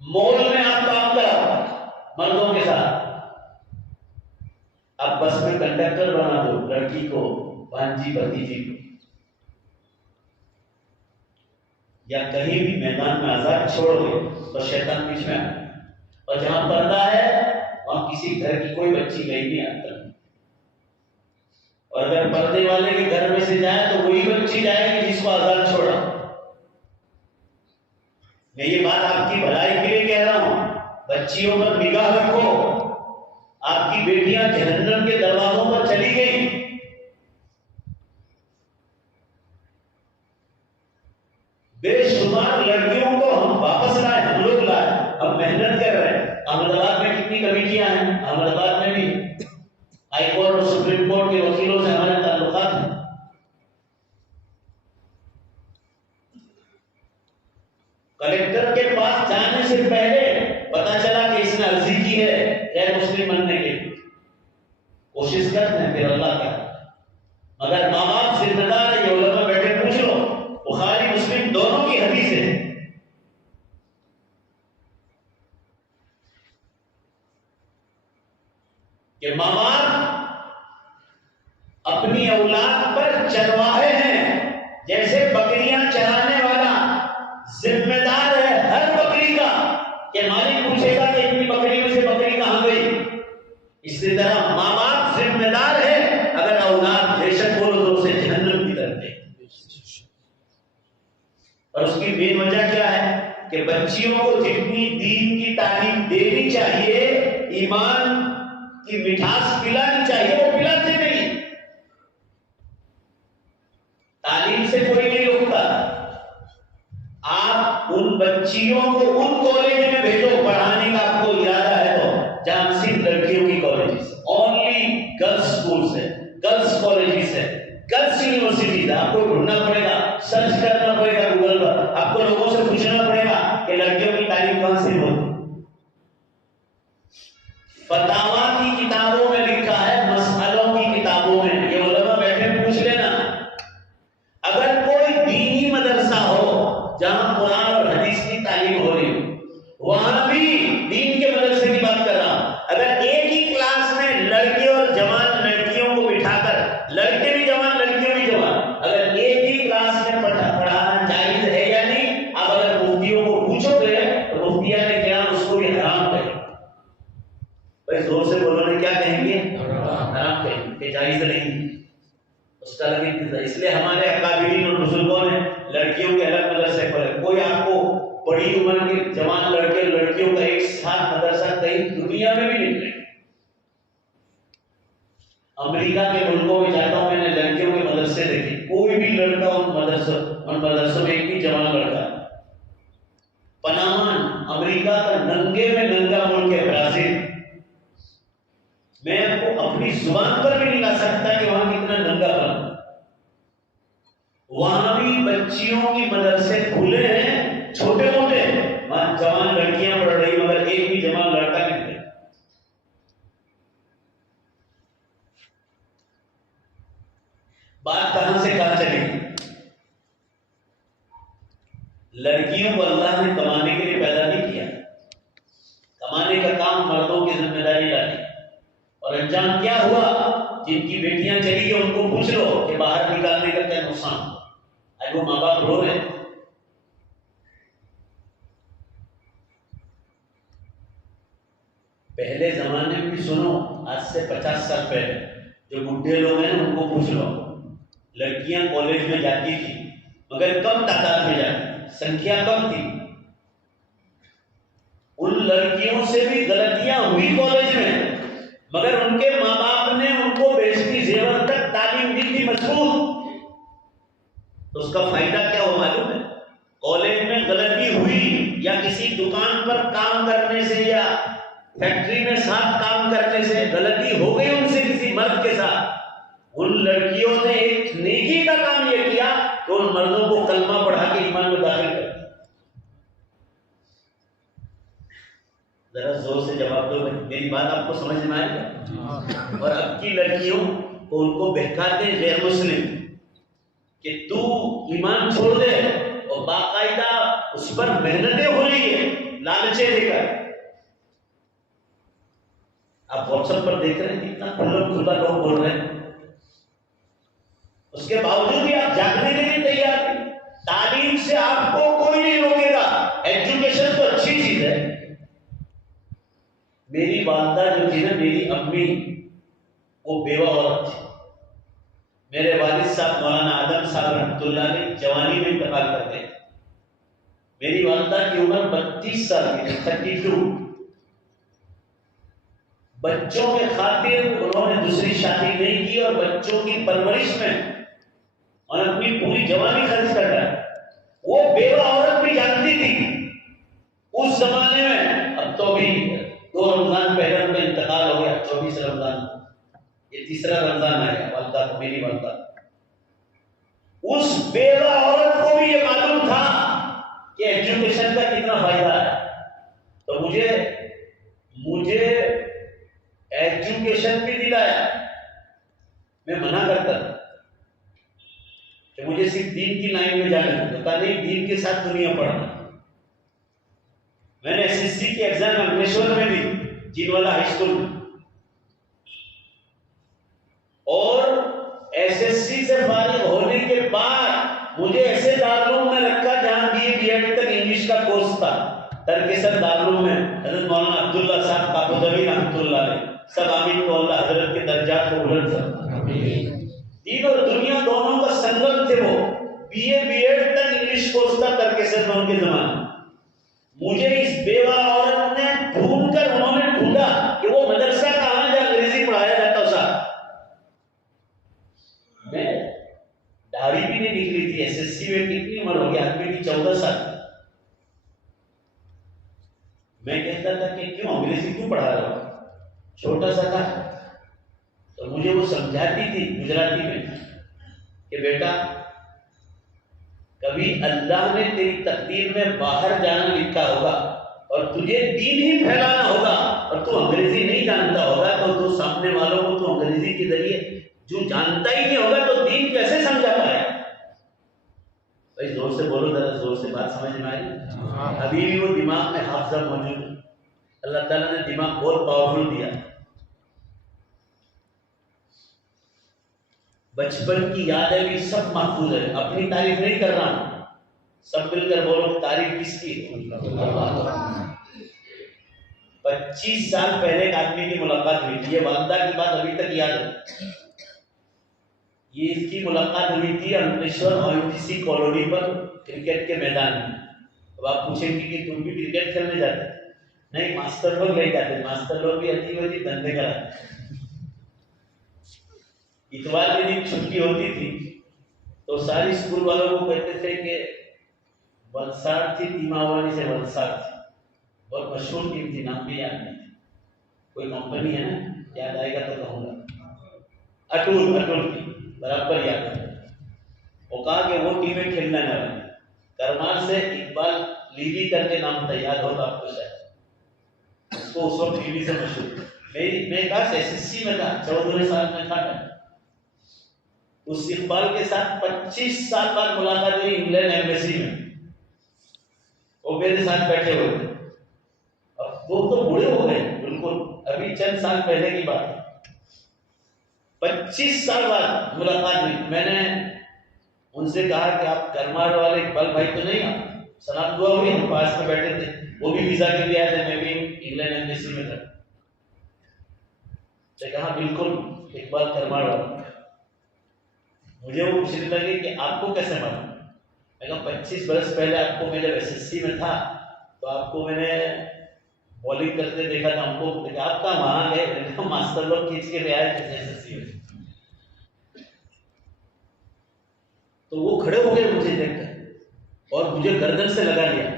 مال میں آپ کام کرا مردوں کے ساتھ. اب بس میں کنڈکٹر بنا دو لڑکی کو، بھانجی بھتیجی کو. یا کہیں بھی میدان میں آزاد چھوڑ دے تو شیطان پیچھے میں آئے، اور جہاں پردہ ہے وہاں کسی گھر کی کوئی بچی گئی نہیں آتا، اور اگر پردے والے کے گھر میں سے جائے تو وہی بچی جائے گی جس کو آزاد چھوڑا۔ میں یہ بات آپ کی بھلائی کے لیے کہہ رہا ہوں، بچیوں پر نگاہ رکھو، آپ کی بیٹیاں جہنم کے دروازوں پر چلی گئی۔ بے شمار لڑکیوں کو ہم واپس لائے، ہم لوگ لائے، ہم محنت کر رہے ہیں۔ احمد آباد میں کتنی کمیٹیاں ہیں، احمد آباد میں بھی ہائی کورٹ اور سپریم کورٹ کے وکیلوں سے ہمارے تعلقات ہیں۔ کلکٹر کے پاس جانے سے پہلے پتا چلا کہ اس نے عرضی کی ہے غیر مسلم بننے کے لیے، کوشش کرتے ہیں پھر اللہ کا، مگر ماں باپ ذمہ دار ہے۔ یہ علماء بیٹھے پوچھ لو، بخاری مسلم دونوں کی حدیث ہے، کہ ماں باپ اپنی اولاد پر چرواہے ہیں، جیسے بکریاں چرانے والا ذمہ دار ہے ہر بکری کا، کہ مالک پوچھے گا کہ اتنی بکری میں سے بکری کہاں گئی۔ اسی طرح ماں باپ ذمہ دار ہے، اگر اولاد بے شک بولو تو اسے جہنم کی طرف دے۔ اور اس کی مین وجہ کیا ہے کہ بچیوں کو جتنی دین کی تعلیم دینی چاہیے، ایمان کی مٹھاس پلانی چاہیے، وہ پلاتے نہیں۔ تعلیم سے کوئی نہیں روکتا، آپ ان بچیوں کو ان کالج میں بھیجو پڑھانے کا آپ کو ارادہ ہے تو، جہاں صرف لڑکیوں کی کالجز، اونلی گرلس اسکولز ہے، گرلس کالجز ہے، گرلس یونیورسٹیز ہے۔ آپ کو ڈھونڈنا پڑے گا، سرچ کرنا پڑے گا گوگل پر، آپ کو لوگوں سے پوچھنا پڑے گا کہ لڑکیوں کی تعلیم کہاں سے ہوتی۔ فتاوا کی کتابوں میں لکھا ہے، مسئلوں کی کتابوں میں، یہ علماء بیٹھے پوچھ لینا۔ اگر کوئی دینی مدرسہ ہو جہاں قرآن اور حدیث کی تعلیم ہو رہی ہو، وہاں بھی دین کے مدرسے کی بات کر رہا ہوں، اگر ایک ہی کلاس میں لڑکے اور جوان لڑکیوں کو بٹھا کر، لڑکے بھی جوان لڑکیوں بھی جوان، اگر ایک ہی کلاس میں پڑھانا جائز ہے یا نہیں، اب اگر مفتیوں کو پوچھو گے تو مفتیان نے کیا اس کو بھی حرام کہیں گے۔ بھائی زور سے بولو نے کیا کہیں گے؟ حرام کہیں گے کہ جائز نہیں، اس کا لگے۔ اس لیے ہمارے اکابرین اور بزرگوں نے لڑکیوں کے الگ مدرسے کھولے۔ کوئی آپ کو بڑی عمر کے جوان لڑکے لڑکیوں کا ایک ساتھ مدرسہ کہیں دنیا میں بھی نہیں ملے۔ امریکہ کے ملکوں میں جاتا ہوں، میں نے لڑکیوں کے مدرسے دیکھے، کوئی بھی لڑکا ان مدرسوں میں ایک بھی جوان لڑکا۔ پنامان امریکہ کا ننگے میں ننگا ملک ہے، برازیل، میں آپ کو اپنی زبان پر بھی نہیں لا سکتا کہ وہاں کتنا ننگا پن۔ وہاں بھی بچیوں کی مدرسے کھلے ہیں چھوٹے موٹے، وہاں جوان لڑکیاں پڑھ رہی مگر ایک بھی جوان لڑکا نہیں ہے۔ بات کہاں سے کہاں چلی؟ لڑکیوں کو اللہ نے کمانے کے لیے پیدا نہیں کیا، کمانے کا کام مردوں کی ذمہ داری لائی، اور انجام کیا ہوا؟ جن کی بیٹیاں چلی گئی ان کو پوچھ لو کہ باہر نکالنے کا کیا نقصان ہوا، آج وہ ماں باپ رو رہے۔ پہلے زمانے میں بھی سنو، آج سے 50 سال پہلے جو بڈھے لوگ ہیں ان کو پوچھ لو، لڑکیاں کالج میں جاتی تھی مگر کم تعداد میں جاتی، سنکھیا کم تھی۔ ان لڑکیوں سے بھی غلطیاں ہوئی کالج میں، مگر ان کے ماں باپ نے ان کو بیشتی زیور تک تعلیم دی تھی مضبوط، تو اس کا فائدہ کیا ہو معلوم ہے؟ کالج میں غلطی ہوئی یا کسی دکان پر کام کرنے سے یا فیکٹری میں ساتھ کام کرنے سے غلطی ہو گئی ان سے کسی مرد کے ساتھ، ان لڑکیوں نے ایک نیکی کا کام یہ کیا کہ ان مردوں کو کلمہ پڑھا کے ایمان میں داخل کر دیا۔ ذرا زور سے جواب دو، میری بات آپ کو سمجھ میں آئے گا؟ اور اب کی لڑکیوں کو ان کو بہکاتے غیر مسلم کہ تو ایمان چھوڑ دے، اور باقاعدہ اس پر محنتیں ہو رہی ہے لالچے دے کر۔ آپ واٹس ایپ پر دیکھ رہے ہیں کتنا کھلا لوگ بول رہے ہیں، اس کے باوجود بھی آپ جاگنے کے لیے تیار نہیں۔ تعلیم سے آپ کو چیز ہے. میری والدہ جو تھی نا، میری امی، وہ بیوہ عورت تھی. میرے والد صاحب مولانا آدم صاحب رحمۃ اللہ علیہ جوانی میں انتقال کرتے ہیں. میری والدہ کی عمر 32 سال کی تھی، 32. بچوں کے خاطر انہوں نے دوسری شادی نہیں کی اور بچوں کی پرورش میں اور اپنی پوری جوانی خرچ کر ڈالی. وہ بیوہ عورت بھی جانتی تھی اس زمانے میں. اب تو بھی 2 رمضان پہلے ان کا انتقال ہو گیا، 24 رمضان. یہ تیسرا رمضان آیا والدہ کو، میری والدہ. اس بیوہ عورت کو بھی یہ معلوم تھا کہ ایجوکیشن کا کتنا فائدہ ہے. تو مجھے ایجوکیشن بھی دلایا. میں منع کرتا تھا کہ مجھے صرف دین کی لائن میں جانا ہے، کہا نہیں، دین کے ساتھ دنیا پڑھنا. میں نے SSC کی ایگزام انگلیشور میں دی، جینوالا ہائی اسکول میں. اور SSC سے فارغ ہونے کے بعد مجھے ایسے دارالعلوم میں رکھا جہاں BA تک انگلش کا کورس تھا. ترکیسر دارالعلوم میں حضرت مولانا عبداللہ صاحب کابودوی رحمۃ اللہ علیہ، سب آمین کو اللہ حضرت کے درجات کو بلند کرے. دین اور دنیا دونوں کا سنگم تھے. وہ BA تک انگلش کورس تھا ترکیسر میں ان کے زمانے میں. مجھے اس بیوہ عورت نے ڈھونڈ کر انہوں نے ڈھونڈا کہ وہ مدرسہ کہاں جہاں انگریزی پڑھایا جاتا تھا. میں داڑھی بھی نہیں نکلی تھی. SSC میں کتنی عمر ہو گئی آدمی کی؟ 14 سال. میں کہتا تھا کہ کیوں انگریزی کیوں پڑھا رہا ہوں، چھوٹا سا تھا. تو مجھے وہ سمجھاتی تھی گجراتی میں کہ بیٹا، کبھی اللہ نے تیری تقدیر میں باہر جانا لکھا ہوگا اور تجھے دین ہی پھیلانا ہوگا اور تو انگریزی نہیں جانتا ہوگا تو سامنے والوں کو تو انگریزی کے ذریعے جو جانتا ہی نہیں ہوگا تو دین کیسے سمجھا پائے. بھائی زور سے بولو، ذرا زور سے بات سمجھ میں آئی؟ ابھی بھی وہ دماغ میں حافظہ موجود ہے. اللہ تعالیٰ نے دماغ بہت پاورفل دیا. بچپن کی یادیں بھی سب محفوظ ہے. اپنی تعریف نہیں کر رہا ہوں، سب مل کر بولو تعریف کس کی؟ 25 سال پہلے ایک آدمی کی ملاقات ہوئی تھی. یہ والدہ کی بات ابھی تک یاد ہے. یہ اس کی ملاقات ہوئی تھی انکلیشور OMTC کالونی پر کرکٹ کے میدان میں. اب آپ پوچھیں گے کہ تم بھی کرکٹ کھیلنے جاتے؟ نہیں، ماسٹر لوگ نہیں جاتے. ماسٹر لوگ بھی عجیب عجیب دھندے کراتے. اتوار کے دن چھٹی ہوتی تھی تو ساری اسکول والوں کو کہتے تھے کہ ولساڑ تھی، تیماوانی سے ولساڑ تھی، بہت مشہور ٹیم تھی، نام بھی یاد نہیں تھی. کوئی کمپنی ہے نا، یاد آئے گا تو کہوں گا. اٹول کی برابر یاد ہے. وہ کہا کہ وہ ٹیمیں کھیلنا نہ بنے. کرمال سے اقبال لیلی کر کے نام تھا، یاد ہوگا آپ کو شاید. اس کو اس وقت لیلی سے مشہور. میں کہا SSC میں تھا، 14 سال میں تھا. اس اقبال کے ساتھ 25 سال بعد ملاقات ہوئی انگلینڈ ایمبیسی میں. وہ میرے ساتھ بیٹھے ہوئے تھے. اب وہ تو بوڑھے ہو گئے بالکل، ابھی چند سال پہلے کی بات ہے. 25 سال بعد ملاقات ہوئی. میں نے ان سے کہا کہ آپ کرمار والے اقبال بھائی تو نہیں؟ آپ سلام دعا ہوئی، ہم پاس میں بیٹھے تھے. وہ بھی ویزا کے لیے آئے تھے، میں بھی انگلینڈ ایمبیسی میں تھا. کہا بالکل اقبال کرمار والا. مجھے وہ پوچھنے لگے کہ آپ کو کیسے معلوم؟ میں کہا 25 برس پہلے آپ کو میں جب SSC میں تھا تو آپ کو میں نے بالنگ کرتے دیکھا تھا. ہم کو دیکھا آپ کا وہاں گئے، ماسٹر لوگ کھینچ کے لے آئے تھے SSC میں. تو وہ کھڑے ہو گئے مجھے دیکھ کر اور مجھے گردن سے لگا لیا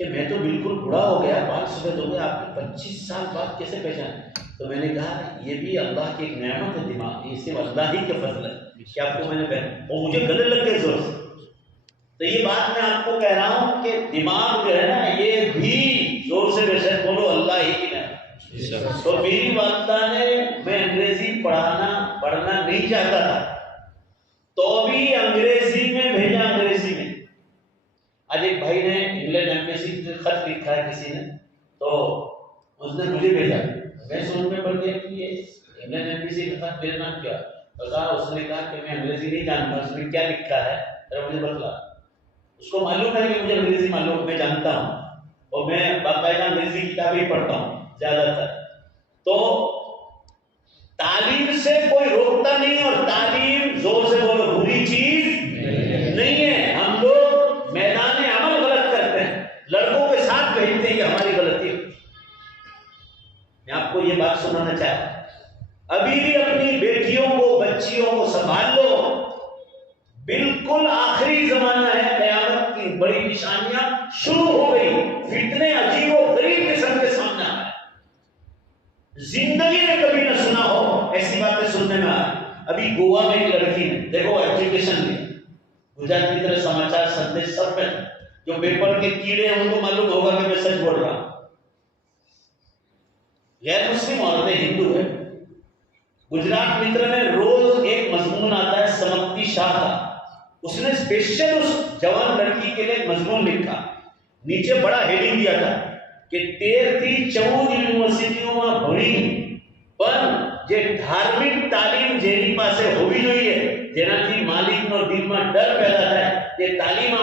کہ میں تو بالکل بوڑھا ہو گیا، بال سفید ہو گیا، آپ نے 25 سال بعد کیسے پہچانے؟ تو میں نے کہا یہ بھی اللہ کی ایک نعمت ہے. دماغ یہ صرف اللہ ہی کے فضل ہے کہ آپ کو میں نے پہنا. اور مجھے گلے لگ گئے زور سے. تو یہ بات میں آپ کو کہہ رہا ہوں کہ دماغ جو ہے نا، یہ بھی زور سے بے شک بولو اللہ ہی کی نعمت. تو میری والدہ نے، میں انگریزی پڑھنا نہیں چاہتا تھا تو بھی انگریزی میں بھیجا. انگریزی میں آج ایک بھائی نے انگلینڈ ایمبیسی سے خط لکھا ہے کسی نے، تو اس نے مجھے بھیجا. میں سوچ میں پڑ گیا کہ یہ انگلینڈ ایمبیسی کا خط میرا نام کیا. اس نے کہا کہ میں انگریزی نہیں جانتا، اس نے کیا لکھا ہے ذرا مجھے بتلا. اس کو معلوم ہے کہ مجھے انگریزی معلوم، میں جانتا ہوں. اور میں باقاعدہ انگریزی کتابیں پڑھتا ہوں زیادہ تر. تو تعلیم سے کوئی روکتا نہیں، اور تعلیم زور سے بولو بری چیز نہیں ہے. ہم لوگ میدان عمل غلط کرتے ہیں، لڑکوں کے ساتھ بھیجتے ہیں کہ ہماری غلطی ہے. میں آپ کو یہ بات سنانا چاہتا ہوں، ابھی بھی اپنی بیٹیوں کو بچیوں کو سنبھال لو. بالکل آخری زمانہ ہے، قیامت کی بڑی نشانیاں شروع ہو گئی، فتنے عجیب و غریب قسم کے سامنے آ رہے. زندگی میں کبھی نہ سنا ہو ایسی باتیں سننے میں آ رہی. ابھی گوا میں ایک لڑکی نے دیکھو ایجوکیشن میں گجرات کی طرح سماچار سندیش سب میں جو پیپر کے کیڑے ہیں ان کو معلوم ہوگا کہ میں سچ بول رہا ہوں. غیر مسلم عورتیں ہندو ہے. گجرات متر میں روز ایک مضمون آتا ہے سمکتی شاہ کا. اس نے اسپیشل اس جوان لڑکی کے لیے ایک مضمون لکھا. نیچے بڑا ہیڈنگ دیا تھا کہ 13-14 યુનિવર્સિટીઓ માં ભણી પણ જે ધાર્મિક તાલીમ જેની પાસે હોવી જોઈએ, જેનાથી માલિકનો દિલમાં ડર પેદા થાય, તે તાલીમ આ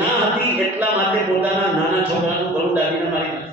ના હતી, એટલા માટે પોતાના નાના છોકરાનું ગળું દાબીને મારી નાખ્યું.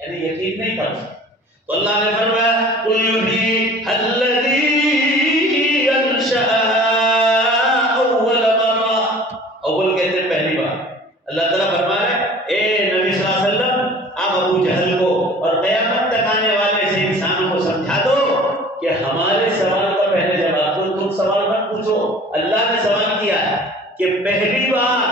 یعنی یقین نہیں تھا. تو اللہ نے فرمایا قل یحییھا الذی انشأھا اول مرہ. اول کہتے ہیں پہلی بار. اللہ تعالیٰ فرما رہے ہیں اے نبی صلی اللہ علیہ وسلم آپ ابو جہل کو اور قیامت تک آنے والے سے انسانوں کو سمجھا دو کہ ہمارے سوال کا پہلے جواب دو. تم سوال مت پوچھو. اللہ نے سوال کیا ہے کہ پہلی بار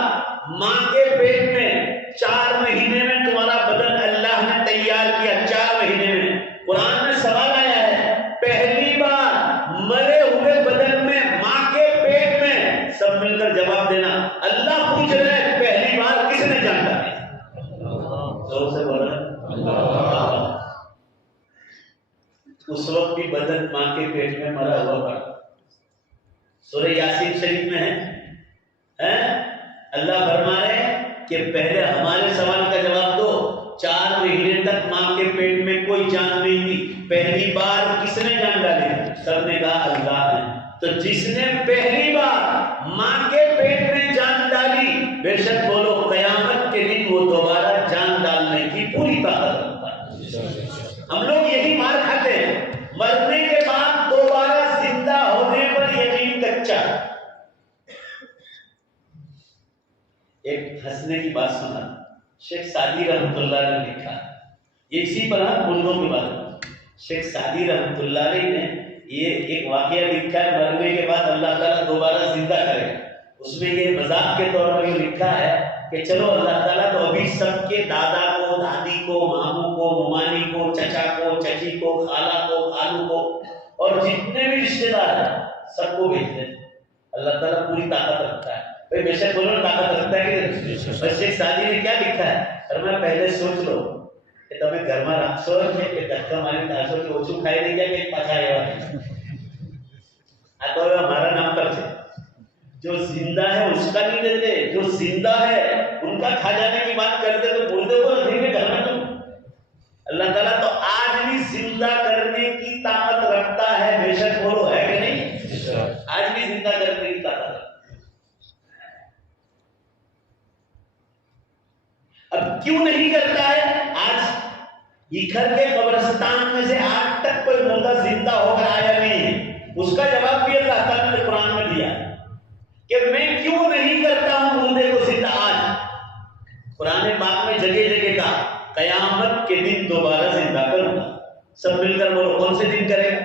ماں کے پیٹ میں 4 مہینے میں تمہارا بدن اللہ نے تیار کیا. 4 مہینے میں. قرآن میں سوال آیا ہے پہلی بار مرے ہوئے بدن میں ماں کے پیٹ میں. سب مل کر جواب دینا. اللہ پوچھ رہے ہیں پہلی بار کس نے جانتا ہے؟ زور سے بول رہے ہیں. اس وقت بھی بدن ماں کے پیٹ میں مرا ہوا پڑا. سورہ یاسین شریف میں ہے اللہ فرما رہے ہیں کہ پہلے ہمارے سوال کا جواب دو. 4 مہینے تک ماں کے پیٹ میں کوئی جان نہیں تھی. پہلی بار کس نے جان ڈالی؟ سب نے کہا اللہ نے. تو جس نے پہلی بار ماں کے پیٹ میں جان ڈالی بے شک بولو قیامت کے دن وہ دوبارہ جان ڈالنے کی پوری طاقت رکھتا ہے. ہم لوگ یہی مار کھاتے ہیں. مرنے کے بعد دوبارہ زندہ ہونے پر یقین کچا. ایک ہنسنے کی بات سنا شیخ سعدی رحمۃ اللہ نے لکھا. یہ اسی پر مردوں کے بارے میں شیخ سعدی رحمۃ اللہ علیہ نے یہ ایک واقعہ لکھا ہے مرنے کے بعد اللہ تعالیٰ دوبارہ زندہ کرے. اس میں یہ مذاق کے طور پر یہ لکھا ہے کہ چلو اللہ تعالیٰ تو ابھی سب کے دادا کو دادی کو ماموں کو ممانی کو چچا کو چچی کو خالہ کو خالو کو اور جتنے بھی رشتے دار ہیں سب کو بھیج دیں. اللہ تعالیٰ پوری طاقت رکھتا ہے. بھائی بے شک بولو طاقت رکھتا ہے کہ شیخ سعدی نے کیا لکھا ہے اور میں پہلے سوچ لو کہ تمہیں گھر میں رکھو کہ دھکا ماری تاسو کہ اوچو کھائی نہیں کیا کہ پچھا ہے تو ہمارا نام پر سے جو زندہ ہے اس کا نہیں دیتے. جو زندہ ہے ان کا کھا جانے کی بات کرتے تو بول دے وہ ادھیرے گھر میں تم. اللہ تعالیٰ تو آج بھی زندہ کرنے کی طاقت رکھتا ہے. بے شک بولو ہے کہ نہیں؟ آج بھی زندہ کرنے کی طاقت رکھتا ہے. اب کیوں نہیں کرتا ہے؟ آج ایکھر کے قبرستان میں سے آج تک کوئی مردہ زندہ ہو کر آیا نہیں ہے. اس کا جواب بھی اللہ تعالیٰ نے قرآن میں دیا کہ میں کیوں نہیں کرتا ہوں مردے کو زندہ. آج قرآن پاک میں جگہ جگہ کا قیامت کے دن دوبارہ زندہ کروں گا. سب مل کر بولو کون سے دن کرے گا؟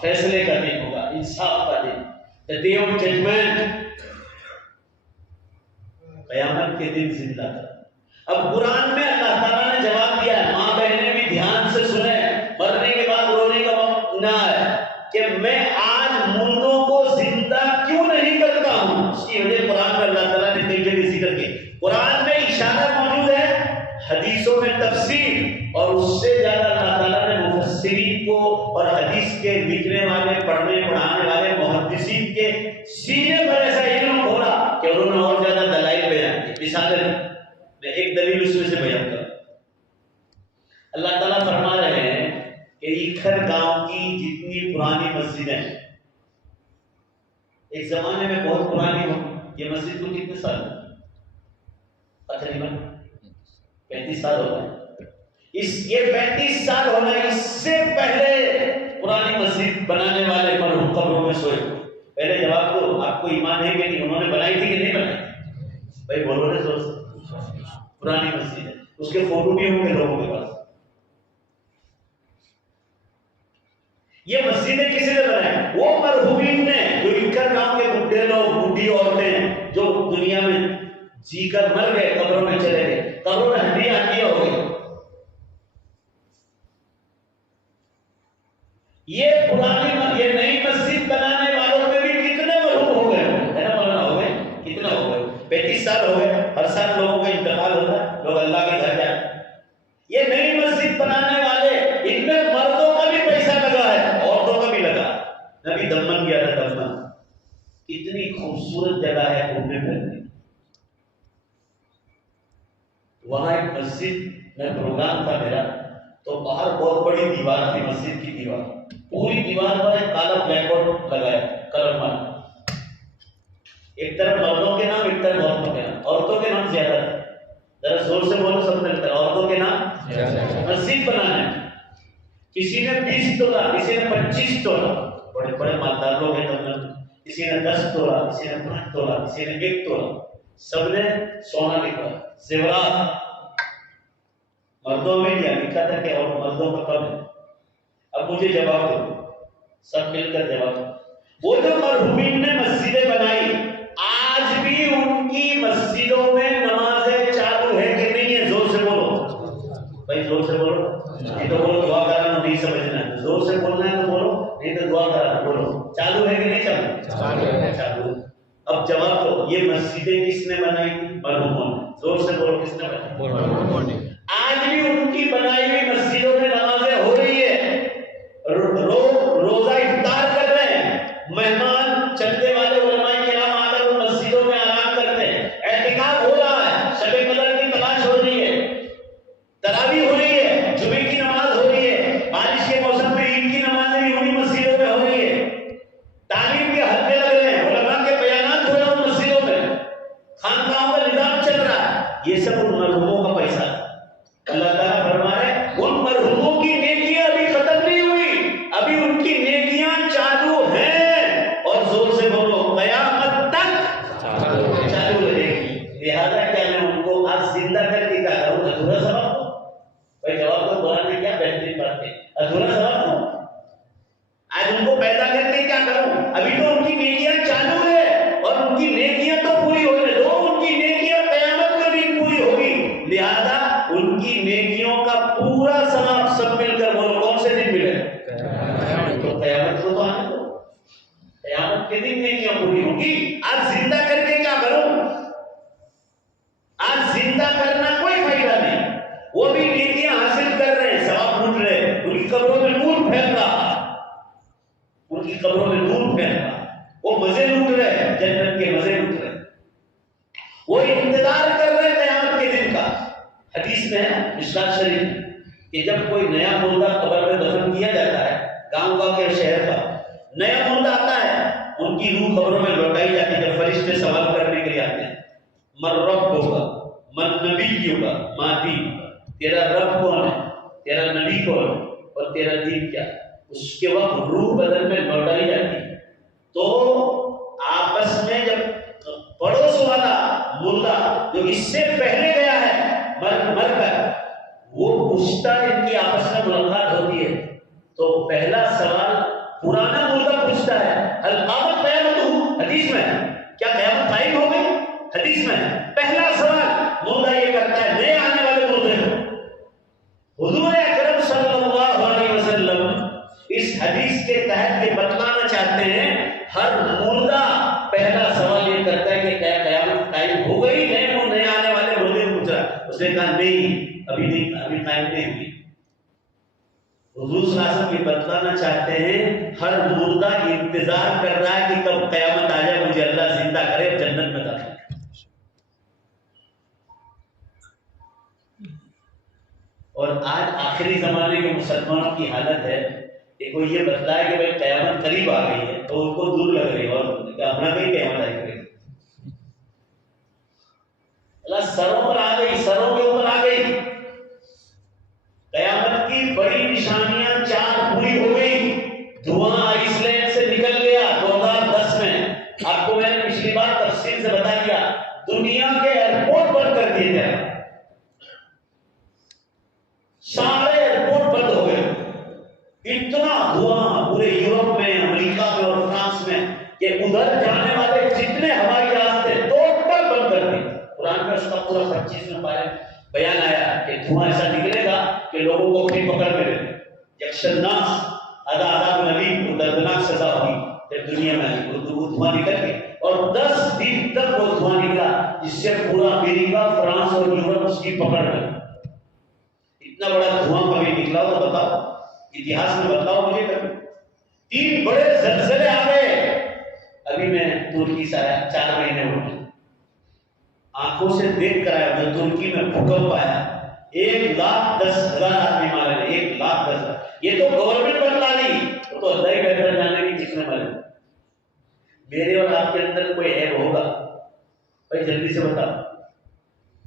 فیصلے کا دن ہوگا, انصاف کا دن, the day of judgment. قیامت کے دن زندہ کر. اب قرآن میں اللہ تعالیٰ نے جواب دیا ہے. ماں بہنیں بھی دھیان سے سنیں. مرنے کے بعد رونے کا وقت نہ ہے کہ میں آج مردوں کو زندہ کیوں نہیں کرتا ہوں. اس کی وجہ قرآن میں اللہ تعالیٰ نے کئی جگہ ذکر کی. قرآن میں اشارہ موجود ہے, حدیثوں میں تفسیر, اور اس سے زیادہ اللہ تعالیٰ نے مفسرین کو اور حدیث کے لکھنے والے پڑھنے پڑھانے والے محدثین کے سینے پر ایسا علم کھولا کہ انہوں نے اور زیادہ دلائل بیان کی. مثالیں میں ایک دلیل اس میں سے بیان کروں. اللہ تعالیٰ فرما رہے ہیں کہ ایکھر گاؤں کی جتنی پرانی مسجدیں ہیں, ایک زمانے میں بہت پرانی ہو, یہ مسجد کو کتنے سال تقریباً 35 سال ہو گئے. یہ 35 سال ہونا, اس سے پہلے پرانی مسجد بنانے والے مرحوم قبروں میں سوئے. پہلے جواب دو, آپ کو ایمان ہے کہ نہیں؟ انہوں نے بنائی تھی کہ نہیں بنائی؟ بھائی بولو نا زور سے. پرانی مسجد ہے, اس کے فوٹو بھی ہوں گے لوگوں کے پاس. یہ مسجدیں کسی نے بنائی؟ وہ مرحومین نے, جو ایکھر گاؤں کے بڈھے لوگ, بڈھی عورتیں جو دنیا میں جی کر مر گئے, قبروں میں چلے گئے, قبروں میں ہڈیاں ہڈیاں ہو گئی. یہ پرانی یہ نئی مسجد بنانے والوں میں بھی کتنے مرحوم ہو گئے ہے نا مولانا, ہو گئے کتنا ہو گئے؟ 35 سال ہو گئے. ہر سال لوگوں کا انتقال ہوتا ہے, لوگ اللہ کے گھر جائیں. یہ نئی مسجد بنانے والے, ان میں مردوں کا بھی پیسہ لگا ہے, عورتوں کا بھی لگا. میں بھی دمن گیا تھا. دمن کتنی خوبصورت جگہ ہے گھومنے پھرنے. وہاں ایک مسجد میں پروگرام تھا میرا, تو باہر بہت بڑی دیوار تھی, مسجد کی دیوار, پوری دیوار پر ایک کالا بلیک بورڈ لگایا کلر مار. ایک طرف مردوں کے نام, ایک طرف عورتوں کے نام. عورتوں کے نام زیادہ تھے. ذرا زور سے بولو سب مل کر. عورتوں کے نام مسجد بنانا ہے. کسی نے 20 تولہ, کسی نے 25 تولہ, بڑے بڑے مالدار لوگ ہیں تم. کسی نے 10 تولہ, کسی نے 5 تولہ, کسی نے 1 تولہ. سب نے سونا لکھا, زیورات. مردوں میں کیا لکھا تھا کہ اور مردوں کا کم ہے. اب مجھے جواب دو, سب مل کر جواب دو. وہ جو مرحومین نے مسجدیں بنائی, آج بھی ان کی مسجدوں میں نمازیں چالو ہے کہ نہیں ہے؟ زور سے بولو بھائی, زور سے بولو. نہیں تو بولو دعا کرانا نہیں سمجھنا ہے. زور سے بولنا ہے تو بولو, نہیں تو دعا کرانا. بولو چالو ہے کہ نہیں چالو؟ چالو. اب جواب دو, یہ مسجدیں کس نے بنائی تھی؟ مرحوموں نے. زور سے بولو, کس نے بنائی؟ آج بھی ان کی بنائی ہوئی مسجدوں میں نمازیں ہو رہی ہے. روزہ افطار کر رہے ہیں, مہمان چندے والے علماء کرام آ کر ان مسجدوں میں آرام کرتے ہیں. اعتکاف ہو رہا ہے, شب قدر کی تلاش ہو رہی ہے, تراویح ہو رہی ہے, جمعے کی نماز ہو رہی ہے, بارش کے موسم میں عید کی نمازیں بھی انہی مسجدوں میں ہو رہی ہے. تعلیم کے حلقے لگ رہے ہیں, علماء کے بیانات ہو رہے ہیں ان مسجدوں میں, خانقاہوں کا نظام چل رہا ہے. یہ سب ان مرحوموں کا پیسہ ہے. اللہ تعالیٰ فرما رہے ہیں ان مرحوموں کی نیکیاں ابھی ختم نہیں ہوئی, ابھی ان کی نیکیاں چالو ہیں. اور زور سے بولو, قیامت تک چالو رہے گی. لہذا کیا میں ان کو آج زندہ کر کے کیا کروں؟ ادھورا سوال دو بھائی. جواب تو بولا نے کیا بہترین بات ہے, ادھورا سوال دو. آج ان کو پیدا کر کے کیا کروں؟ ابھی تو ان کی نیکیاں چالو ہے, اور ان کی نیکیاں تو پوری ہونے دو. ان کی نیکیاں قیامت کے دن پوری ہوگی. لہذا ان کی نیکیوں کا پورا ثواب سب مل کر بولو کون سے دن ملے؟ تو قیامت کو تو آنے دو. قیامت کے دن نیکیاں پوری ہوگی. آج زندہ کر کے کیا کروں؟ آج زندہ کرنا کوئی فائدہ نہیں. وہ بھی نیکیاں حاصل کر رہے ہیں, ثواب لوٹ رہے ہیں. ان کی قبروں میں نور پھیل رہا, ان کی قبروں میں نور پھیل رہا. وہ مزے لوٹ رہے ہیں, جنت کے مزے لوٹ رہے ہیں. وہ انتظار کر رہے ہیں قیامت کے دن کا. حدیث میں ہے مشکات شریف کہ جب کوئی نیا مردہ قبر میں دفن کیا جاتا ہے, گاؤں کے شہر کا نیا مردہ آتا ہے, ان کی روح قبروں میں لوٹائی جاتی ہے. جب فرشتے سوال کرنے کے لیے آتے ہیں, من رب ہوگا, من نبی ہوگا, ماں دین, تیرا رب کون ہے, تیرا نبی کون ہے, اور تیرا دین کیا. اس کے وقت روح بدن میں لوٹائی جاتی ہے. تو آپس میں جب پڑوس والا مردہ جو اس سے پہلے گیا ہے مر کر, وہ پوچھتا ہے, ان کی آپس میں ملاقات ہوتی ہے. تو پہلا سوال پرانا مردہ پوچھتا ہے, حل قامت قیامت ہو. حدیث میں کیا قیامت قائم ہو گئی؟ حدیث میں پہلا سوال مردہ یہ کرتا ہے نئے آنے والے مردے کو. حضور اکرم صلی اللہ علیہ وسلم اس حدیث کے تحت یہ بتلانا چاہتے ہیں, ہر مردہ پہلا سوال یہ کرتا ہے کہ کیا قیامت قائم ہو گئی؟ نئے آنے والے مردے کو پوچھا. اس نے کہا نہیں, ابھی نہیں, ابھی قائم نہیں ہوئی. حضور صلی اللہ علیہ وسلم یہ بتلانا چاہتے ہیں ہر مردہ انتظار کر رہا ہے کہ کب قیامت آ جائے, مجھے اللہ زندہ کرے اور جنت میں داخل کرے. اور آج آخری زمانے کے مسلمانوں کی حالت ہے کہ کوئی یہ بتلائے کہ بھائی قیامت قریب آ گئی ہے تو ان کو دور لگ رہی ہے, اور اپنا کہیں قیامت آئی کرے. اللہ سروں پر آ گئی, سروں کے اوپر آ گئی. قیامت کی بڑی نشانیاں 4 پوری ہو گئی. دھواں آئس لینڈ سے نکل گیا 2010 میں. آپ کو میں نے پچھلی بار تفصیل سے بتا دیا, دنیا کے ایئرپورٹ بند کر دیے گئے, سارے ایئرپورٹ بند ہو گئے. اتنا دھواں پورے یورپ میں, امریکہ میں اور فرانس میں کہ ادھر جانے والے جتنے ہوائی جہاز تھے ٹوٹل بند کر دیے. قرآن میں اس کا پورا 25 میں بیان آیا کہ دھواں ایسا نکلے گا کہ لوگوں کو اپنی پکڑ میں لے. یکشناس عذاب نبی کو دردناک سزا ہوگی جب دنیا میں وہ دھواں نکل کے, اور 10 دن تک وہ دھواں نکلا جس سے پورا امریکہ, فرانس اور یورپ اس کی پکڑ میں. اتنا بڑا دھواں کبھی نکلا ہو تو بتاؤ, اتہاس میں بتاؤ مجھے کبھی. 3 بڑے زلزلے آ گئے. ابھی میں ترکی سے آیا, 4 مہینے ہو گئے, آنکھوں سے دیکھ کر آیا. جو ترکی میں بھوکمپ آیا, 1,10,000 آدمی مارے گئے, 1,10,000. یہ تو گورنمنٹ بتلا دی, وہ تو اللہ ہی بہتر جانے کی جس نے مارے. میرے اور آپ کے اندر کوئی عیب ہوگا بھائی, جلدی سے بتاؤ.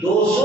200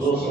200।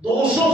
200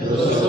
200।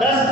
10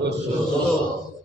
200।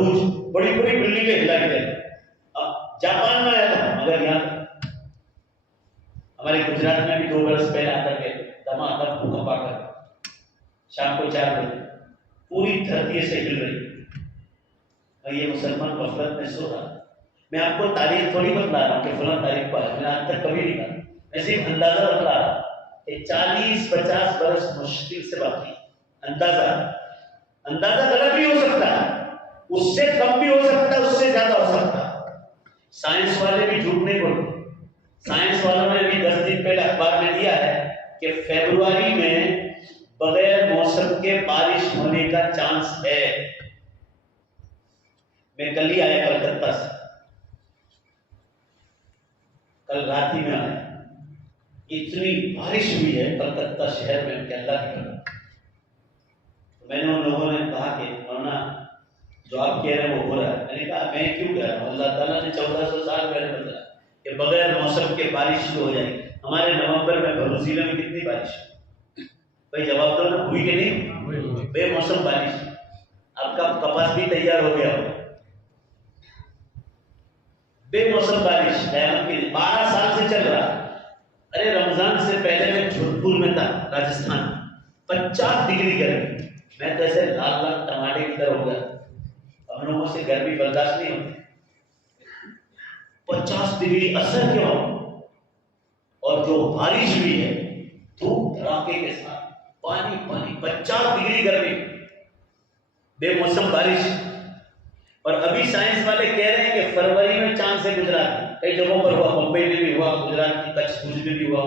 بروج بڑی بڑی بلڈنگیں ہلائی گئی. اب جاپان میں آیا تھا مگر یہاں ہمارے گجرات میں بھی 2 برس پہلے آتا کہ دھماکہ بھوکمپ آ کر شام کو 4 بجے پوری دھرتی سے ہل رہی. اور یہ مسلمان غفلت میں سو رہا. میں آپ کو تاریخ تھوڑی بتلا رہا ہوں کہ فلاں تاریخ پر میں نے آج تک کبھی نہیں کہا. میں صرف اندازہ بتلا رہا ہوں کہ 40-50 برس مشکل سے باقی. اندازہ غلط بھی ہو سکتا ہے، اس سے کم بھی ہو سکتا ہے، اس سے زیادہ ہو سکتا ہے. سائنس والے بھی جھوٹ نہیں بولتے. سائنس والوں نے بھی 10 دن پہلے اخبار میں دیا ہے کہ فیبروری میں بغیر موسم کے بارش ہونے کا چانس ہے. میں کل ہی آیا کلکتہ سے، کل رات ہی میں آیا. اتنی بارش ہوئی ہے کلکتہ شہر میں کہ اللہ کی قدر. میں نے ان لوگوں نے کہا کہ مولانا جو آپ کہہ رہے ہیں وہ ہو رہا ہے. میں نے کہا میں کیوں کہہ رہا ہوں؟ اللہ تعالیٰ نے 1400 سال پہلے بتایا کہ بغیر موسم کے بارش شروع ہو جائے گی. ہمارے نومبر میں بھرو ضلع میں کتنی بارش بھائی جواب دو نا، ہوئی کہ نہیں؟ بے موسم بارش. آپ کا کپاس بھی تیار ہو گیا ہو. بے موسم بارش قیامت کے 12 سال سے چل رہا. ارے رمضان سے پہلے میں جودھپور میں تھا راجستھان، 50 ڈگری گرمی. میں تو ایسے لال لال ٹماٹے کی طرح ہو گیا. ہم لوگوں سے گرمی برداشت نہیں ہوتی. 50 ڈگری اثر کیوں؟ اور جو بارش ہوئی ہے دھوپ دھڑاکے کے ساتھ، پانی پانی، 50 ڈگری گرمی، بے موسم بارش. اور ابھی سائنس والے کہہ رہے ہیں کہ فروری میں چاند سے گزرا. کئی جگہوں پر ہوا، ممبئی میں بھی ہوا، گجرات کی کچھ بھوج میں بھی ہوا،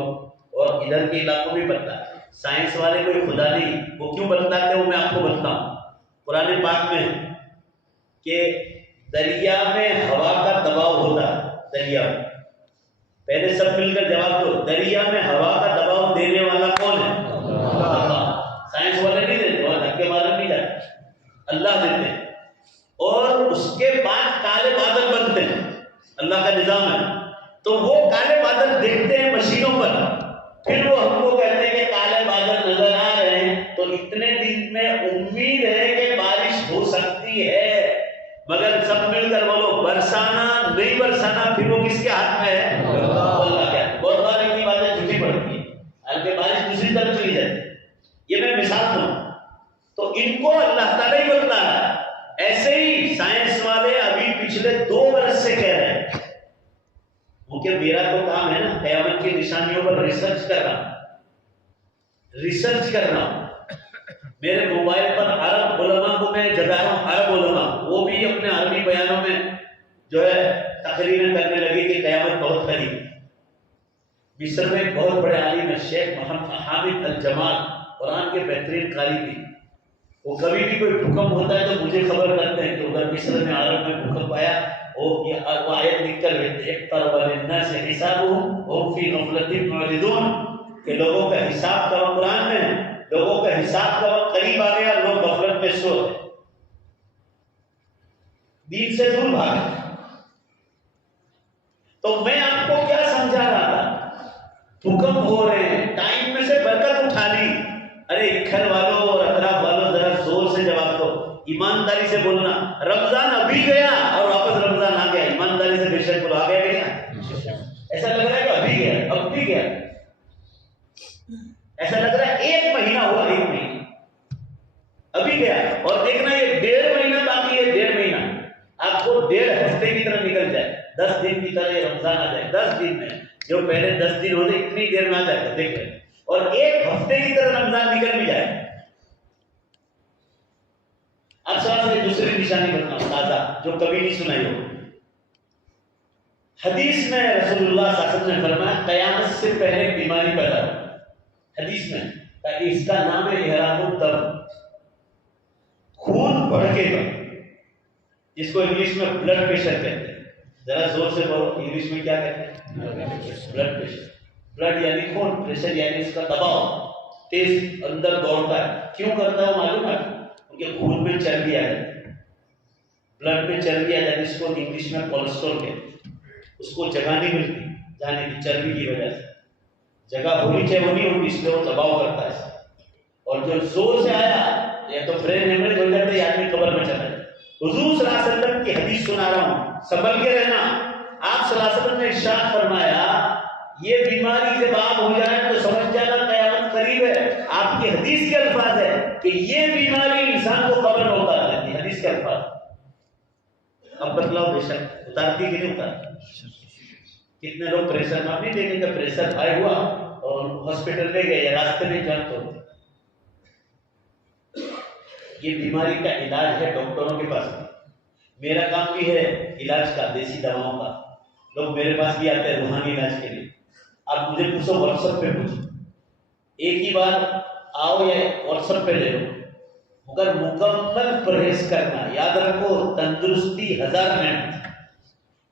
اور ادھر کے علاقوں میں بتتا. سائنس والے کوئی خدا نہیں، وہ کیوں بتلاتے وہ میں آپ کو بتلاؤں. قرآن پاک میں کہ دریا میں ہوا کا دباؤ ہوتا ہے. دریا میں پہلے سب مل کر جواب دو، دریا میں ہوا کا دباؤ دینے والا کون ہے؟ اللہ. سائنس والے نہیں دیتے، اور دھکے مارے نہیں جاتے، اللہ دیتے ہیں. اور اس کے بعد کالے بادل بنتے ہیں، اللہ کا نظام ہے. تو وہ کالے بادل دیکھتے ہیں مشینوں پر، پھر وہ ہم کو کہتے ہیں کہ کالے بادل نظر آ رہے ہیں، تو اتنے دن میں امید ہے کہ بارش ہو سکتی ہے. مگر سب مل کر بولو برسانا نہیں برسانا، پھر وہ کس کے ہاتھ میں ہے؟ اللہ کے ہاتھ. بہت بار اتنی باتیں جھوٹی پڑتی ہیں، حالانکہ بارش دوسری طرف چلی جاتی. یہ میں مثال دوں تو ان کو اللہ تعالیٰ ہی بتلا رہا ہے. ایسے ہی سائنس والے ابھی پچھلے 2 برس سے کہہ رہے ہیں، کیونکہ میرا تو کام ہے نا قیامت کی نشانیوں پر ریسرچ کرنا. میرے موبائل پر عرب علماء کو میں جگہ ہوں، عرب علماء وہ بھی اپنے عربی بیانوں میں جو ہے تقریریں کرنے لگے کہ قیامت بہت قریب ہے. مصر میں ایک بہت بڑے عالم ہے شیخ محمد حامد الجمال، قرآن کے بہترین قاری بھی. وہ کبھی بھی کوئی بھوکمپ ہوتا ہے تو مجھے خبر کرتے ہیں کہ ادھر مصر میں عرب میں بھوکمپ آیا. وہ آیت لکھ کر بھیجتے اقترب للناس حسابهم وهم في غفلة معرضون، کہ لوگوں کا حساب کا وقت قرآن میں ہے، لوگوں کا حساب کا وقت قریب آ گیا، لوگ غفلت میں سو رہے، دین سے دور بھاگے. تو میں آپ کو کیا سمجھا رہا تھا؟ بھوکمپ ہو رہے ہیں، ٹائم میں سے برکت اٹھا لی. ارے اکھر والوں اور اطراف والوں ذرا زور سے جواب دو، ایمانداری سے بولنا. رمضان ابھی گیا اور واپس رمضان آ گیا، ایمانداری سے بے شک بولو آ گیا کہ نہیں؟ ایسا لگ رہا ہے کہ ابھی گیا، اب بھی گیا. ایسا لگ رہا ہے 1 مہینہ ہوا، 1 مہینہ ابھی گیا. اور دیکھنا یہ 1.5 مہینہ باقی ہے. 1.5 مہینہ آپ کو 1.5 ہفتے کی طرح نکل جائے، 10 دن کی طرح یہ رمضان آ جائے. 10 دن میں جو پہلے 10 دن ہوتے اتنی دیر میں آ جائے گا، دیکھ لیں. اور 1 ہفتے کی طرح رمضان نکل بھی جائے. اب ساتھ میں دوسری نشانی بتاؤں تازہ جو کبھی نہیں سنائی ہو. حدیث میں رسول اللہ صلی اللہ علیہ وسلم نے فرمایا قیامت سے پہلے بیماری پیدا ہو. حدیث میں تاکہ اس کا نام ہے احراق الدم، خون بڑھے گا، جس کو انگلش میں بلڈ پریشر کہتے ہیں. ذرا زور سے بولو، انگلش میں کیا کہتے ہیں؟ Blood pressure. بلڈ یعنی خون، پریشر یعنی اس کا دباؤ تیز اندر دوڑتا ہے. کیوں کرتا ہے معلوم ہے؟ کیونکہ خون میں چربی آ جاتی ہے، بلڈ میں چربی آ جاتی ہے، اس کو انگلش میں کولیسٹرول کہتے ہیں. اس کو جگہ نہیں ملتی جانے کی چربی کی وجہ سے. جگہ ہونی چاہیے وہ نہیں ہوتی، اس لیے وہ دباؤ کرتا ہے. اور جو زور سے آیا یا تو برین ہیمریج ہو جاتا ہے یا آدمی قبر میں چلا جائے. حضور صلی اللہ علیہ وسلم کی حدیث سنا رہا ہوں، سنبھل کے رہنا۔ آپ صلی اللہ علیہ وسلم نے ارشاد فرمایا یہ بیماری جب آپ ہو جائے تو سمجھ جانا قیامت قریب ہے۔ آپ کی حدیث کے الفاظ ہے کہ یہ بیماری انسان کو قبر میں اتار دیتی ہے، حدیث کے الفاظ۔ اب بتلاؤ بے شک اتارتی کہ نہیں اتارتی؟ کتنے لوگ پریشر میں نہیں دیکھیں گے، پریشر ہائی ہوا اور ہاسپٹل لے گئے یا راستے میں جان تو یہ بیماری کا علاج ہے ڈاکٹروں کے پاس۔ میرا کام بھی ہے علاج کا، دیسی دواؤں کا۔ لوگ میرے پاس بھی آتے ہیں روحانی علاج کے لیے۔ آپ مجھے پوچھو واٹس ایپ پہ پوچھو، ایک ہی بار آؤ یا واٹس ایپ پہ لے لو، مگر مکمل پرہیز کرنا۔ یاد رکھو تندرستی 1000 نعمت،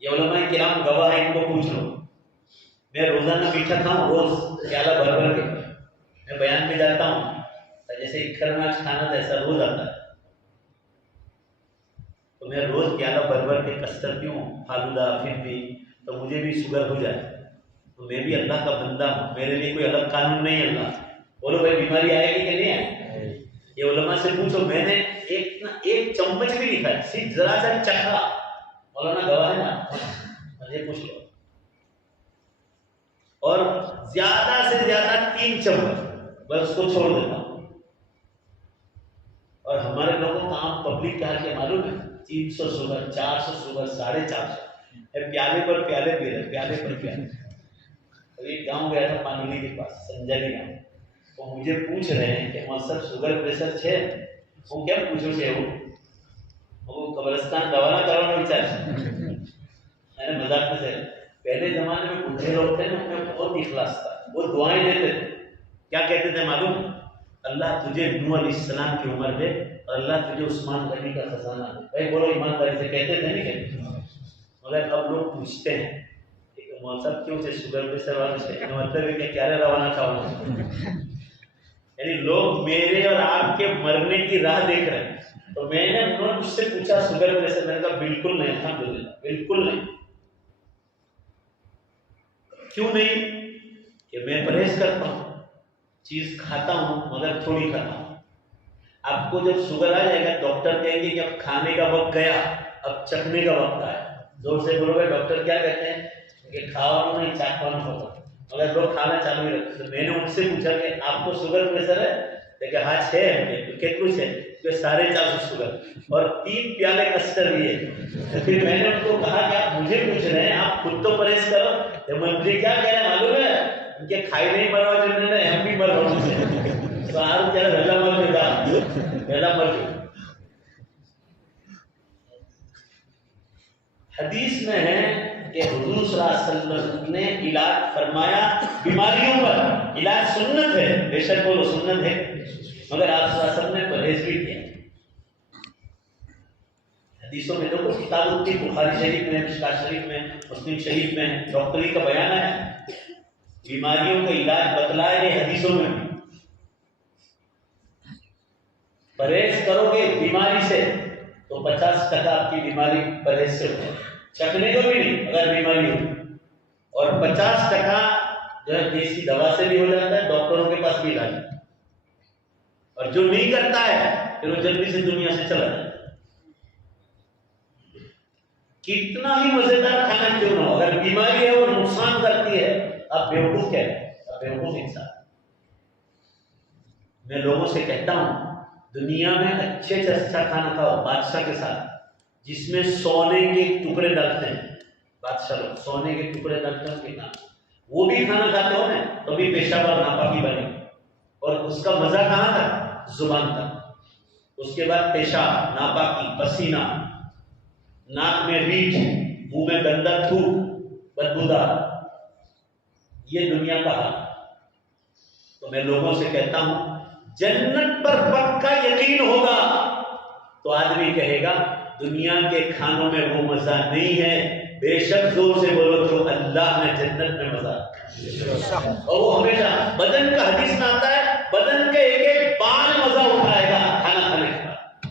یہ علماء کرام گواہ ہیں، ان کو پوچھ لو۔ میں روزانہ میٹھا کھاؤں، روز پیالہ بھر بھر کے۔ میں بیان پہ جاتا ہوں، جیسے کھرناج کھانا تھا ایسا روز آتا ہے، تو میں روز پیالہ بھر بھر کے کسٹرڈ پیوں، فالودہ، پھر بھی تو مجھے بھی شوگر ہو جائے تو میں بھی اللہ کا بندہ ہوں، میرے لیے کوئی الگ قانون نہیں۔ اللہ بولو بھائی بیماری آئے گی کہ نہیں آئے؟ یہ علماء سے پوچھو، میں نے ایک چمچ بھی نہیں کھایا، صرف ذرا سا چکھا۔ مولانا گواہ ہے نا، یہ پوچھ لو۔ اور زیادہ سے زیادہ 3 چمچ بس اس کو چھوڑ دیتا ہوں۔ اور ہمارے لوگوں کا عام پبلک کا حال کیا معلوم ہے؟ 300 شوگر، 400 شوگر، 450 پیالے پر پیالے پی رہے، پیالے پر پیالے۔ ایک گاؤں گیا تھا پانولی کے پاس، سنجلی گاؤں، وہ مجھے پوچھ رہے ہیں کہ مطلب شوگر پریشر ہے؟ وہ کیا پوچھو کہ وہ قبرستان دوانہ کرانا بیچارے۔ میں نے مذاق میں سے، پہلے زمانے میں بوڑھے لوگ تھے نا، ان میں بہت اخلاص تھا، وہ دعائیں دیتے تھے۔ کیا کہتے تھے معلوم؟ اللہ تجھے نوح علیہ السلام کی عمر دے اور اللہ تجھے عثمان غنی کا خزانہ دے۔ بھائی بولو ایمانداری سے، کہتے تھے نہیں کہتے؟ مگر اب لوگ پوچھتے ہیں کہ موسم کیوں سے شوگر پریشر والے سے، مطلب ہے کہ کیا روانہ کھاؤں؟ یعنی لوگ میرے اور آپ کے مرنے کی راہ دیکھ رہے ہیں۔ تو میں نے انہوں نے مجھ سے پوچھا شوگر پریشر، میں نے کہا بالکل نہیں، الحمدللہ بالکل نہیں۔ کیوں نہیں؟ کہ میں پرہیز کرتا ہوں، چیز کھاتا ہوں مگر تھوڑی کھاتا ہوں۔ آپ کو جب شوگر آ جائے گا ڈاکٹر کہیں گے کہ اب کھانے کا وقت گیا، اب چکھنے کا وقت آیا۔ زور سے بولو گے ڈاکٹر کیا کہتے ہیں کہ کھاؤ نہیں چاکھوانا ہوگا، مگر لوگ کھانا چالو ہی رکھتے۔ میں نے ان سے پوچھا کہ آپ کو شوگر پریشر ہے؟ کہ ہاں 6 ہے۔ کتنے سے؟ 450 شوگر اور 3 پیالے کسٹرڈ لیے۔ پھر میں نے ان کو کہا کہ آپ مجھے پوچھ رہے ہیں، آپ خود تو پرہیز کرو۔ تو مجھے کیا کہہ رہے ہیں معلوم ہے؟ ان کے کھائی نہیں مروا جو نے ہم بھی مروا سے سارا کیا بھلا مر گیا، بھلا مر گیا۔ حدیث میں ہے کہ حضور صلی اللہ علیہ وسلم نے علاج فرمایا بیماریوں پر، علاج سنت ہے، بے شک بولو سنت ہے، مگر آپ صلی اللہ علیہ وسلم نے پرہیز بھی کیا۔ حدیثوں میں دیکھو کتاب الطب بخاری شریف میں، مشکات شریف میں، مسلم شریف میں ڈاکٹری کا بیان ہے، بیماریوں کا علاج بتلائے گئے حدیثوں میں۔ پرہیز کرو گے بیماری سے تو 50% آپ کی بیماری پرہیز سے ہوگی، چکھنے کو بھی نہیں اگر بیماری ہو، اور 50% جو ہے دیسی دوا سے بھی ہو جاتا ہے، ڈاکٹروں کے پاس بھی علاج ہے۔ اور جو نہیں کرتا ہے پھر وہ جلدی سے دنیا سے چلا جاتا ہے۔ کتنا ہی مزیدار کھانا کیوں نہ ہو، اگر بیماری ہے وہ نقصان کرتی ہے، آپ بیوقوف کہتے ہیں، آپ بیوقوف انسان۔ میں لوگوں سے کہتا ہوں دنیا میں اچھے سے اچھا کھانا کھاؤ بادشاہ کے ساتھ، جس میں سونے کے ٹکڑے ڈالتے ہیں، بادشاہ لوگ سونے کے ٹکڑے ڈالتے ہیں کہ وہ بھی کھانا کھاتے ہو نا تو بھی پیشاب اور ناپاکی بنے، اور اس کا مزہ کہاں تھا؟ زبان تک۔ اس کے بعد پیشاب، ناپاکی، پسینہ، ناک میں ریچھ، منہ میں گندا تھوک، بدبودار، یہ دنیا کا حال۔ تو میں لوگوں سے کہتا ہوں جنت پر پکا یقین ہوگا تو آدمی کہے گا دنیا کے کھانوں میں وہ مزہ نہیں ہے، بے شک زور سے بولو تو اللہ نے جنت میں مزہ، اور وہ ہمیشہ بدن کا حدیث میں آتا ہے بدن کے ایک ایک بال مزہ اٹھائے گا کھانا کھانے کے بعد۔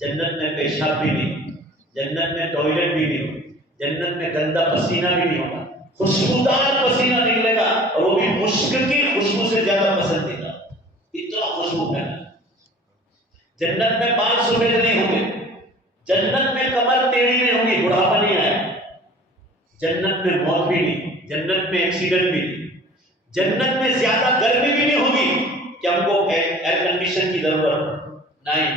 جنت میں پیشاب بھی نہیں، جنت میں ٹوائلٹ بھی نہیں، جنت میں گندا پسینہ بھی نہیں ہوگا، خوشبودار پسینہ نکلے گا، اور وہ بھی مشک کی خوشبو سے زیادہ پسندیدہ، اتنا خوشبو ہے۔ جنت میں 5 سفید نہیں ہوں گے، جنت میں کمر ٹیڑھی نہیں ہوگی، بڑھاپا نہیں آئے، جنت میں موت بھی نہیں، جنت میں ایکسیڈنٹ بھی نہیں، جنت میں زیادہ گرمی بھی نہیں ہوگی کہ ہم کو ایئر کنڈیشن کی ضرورت نہیں،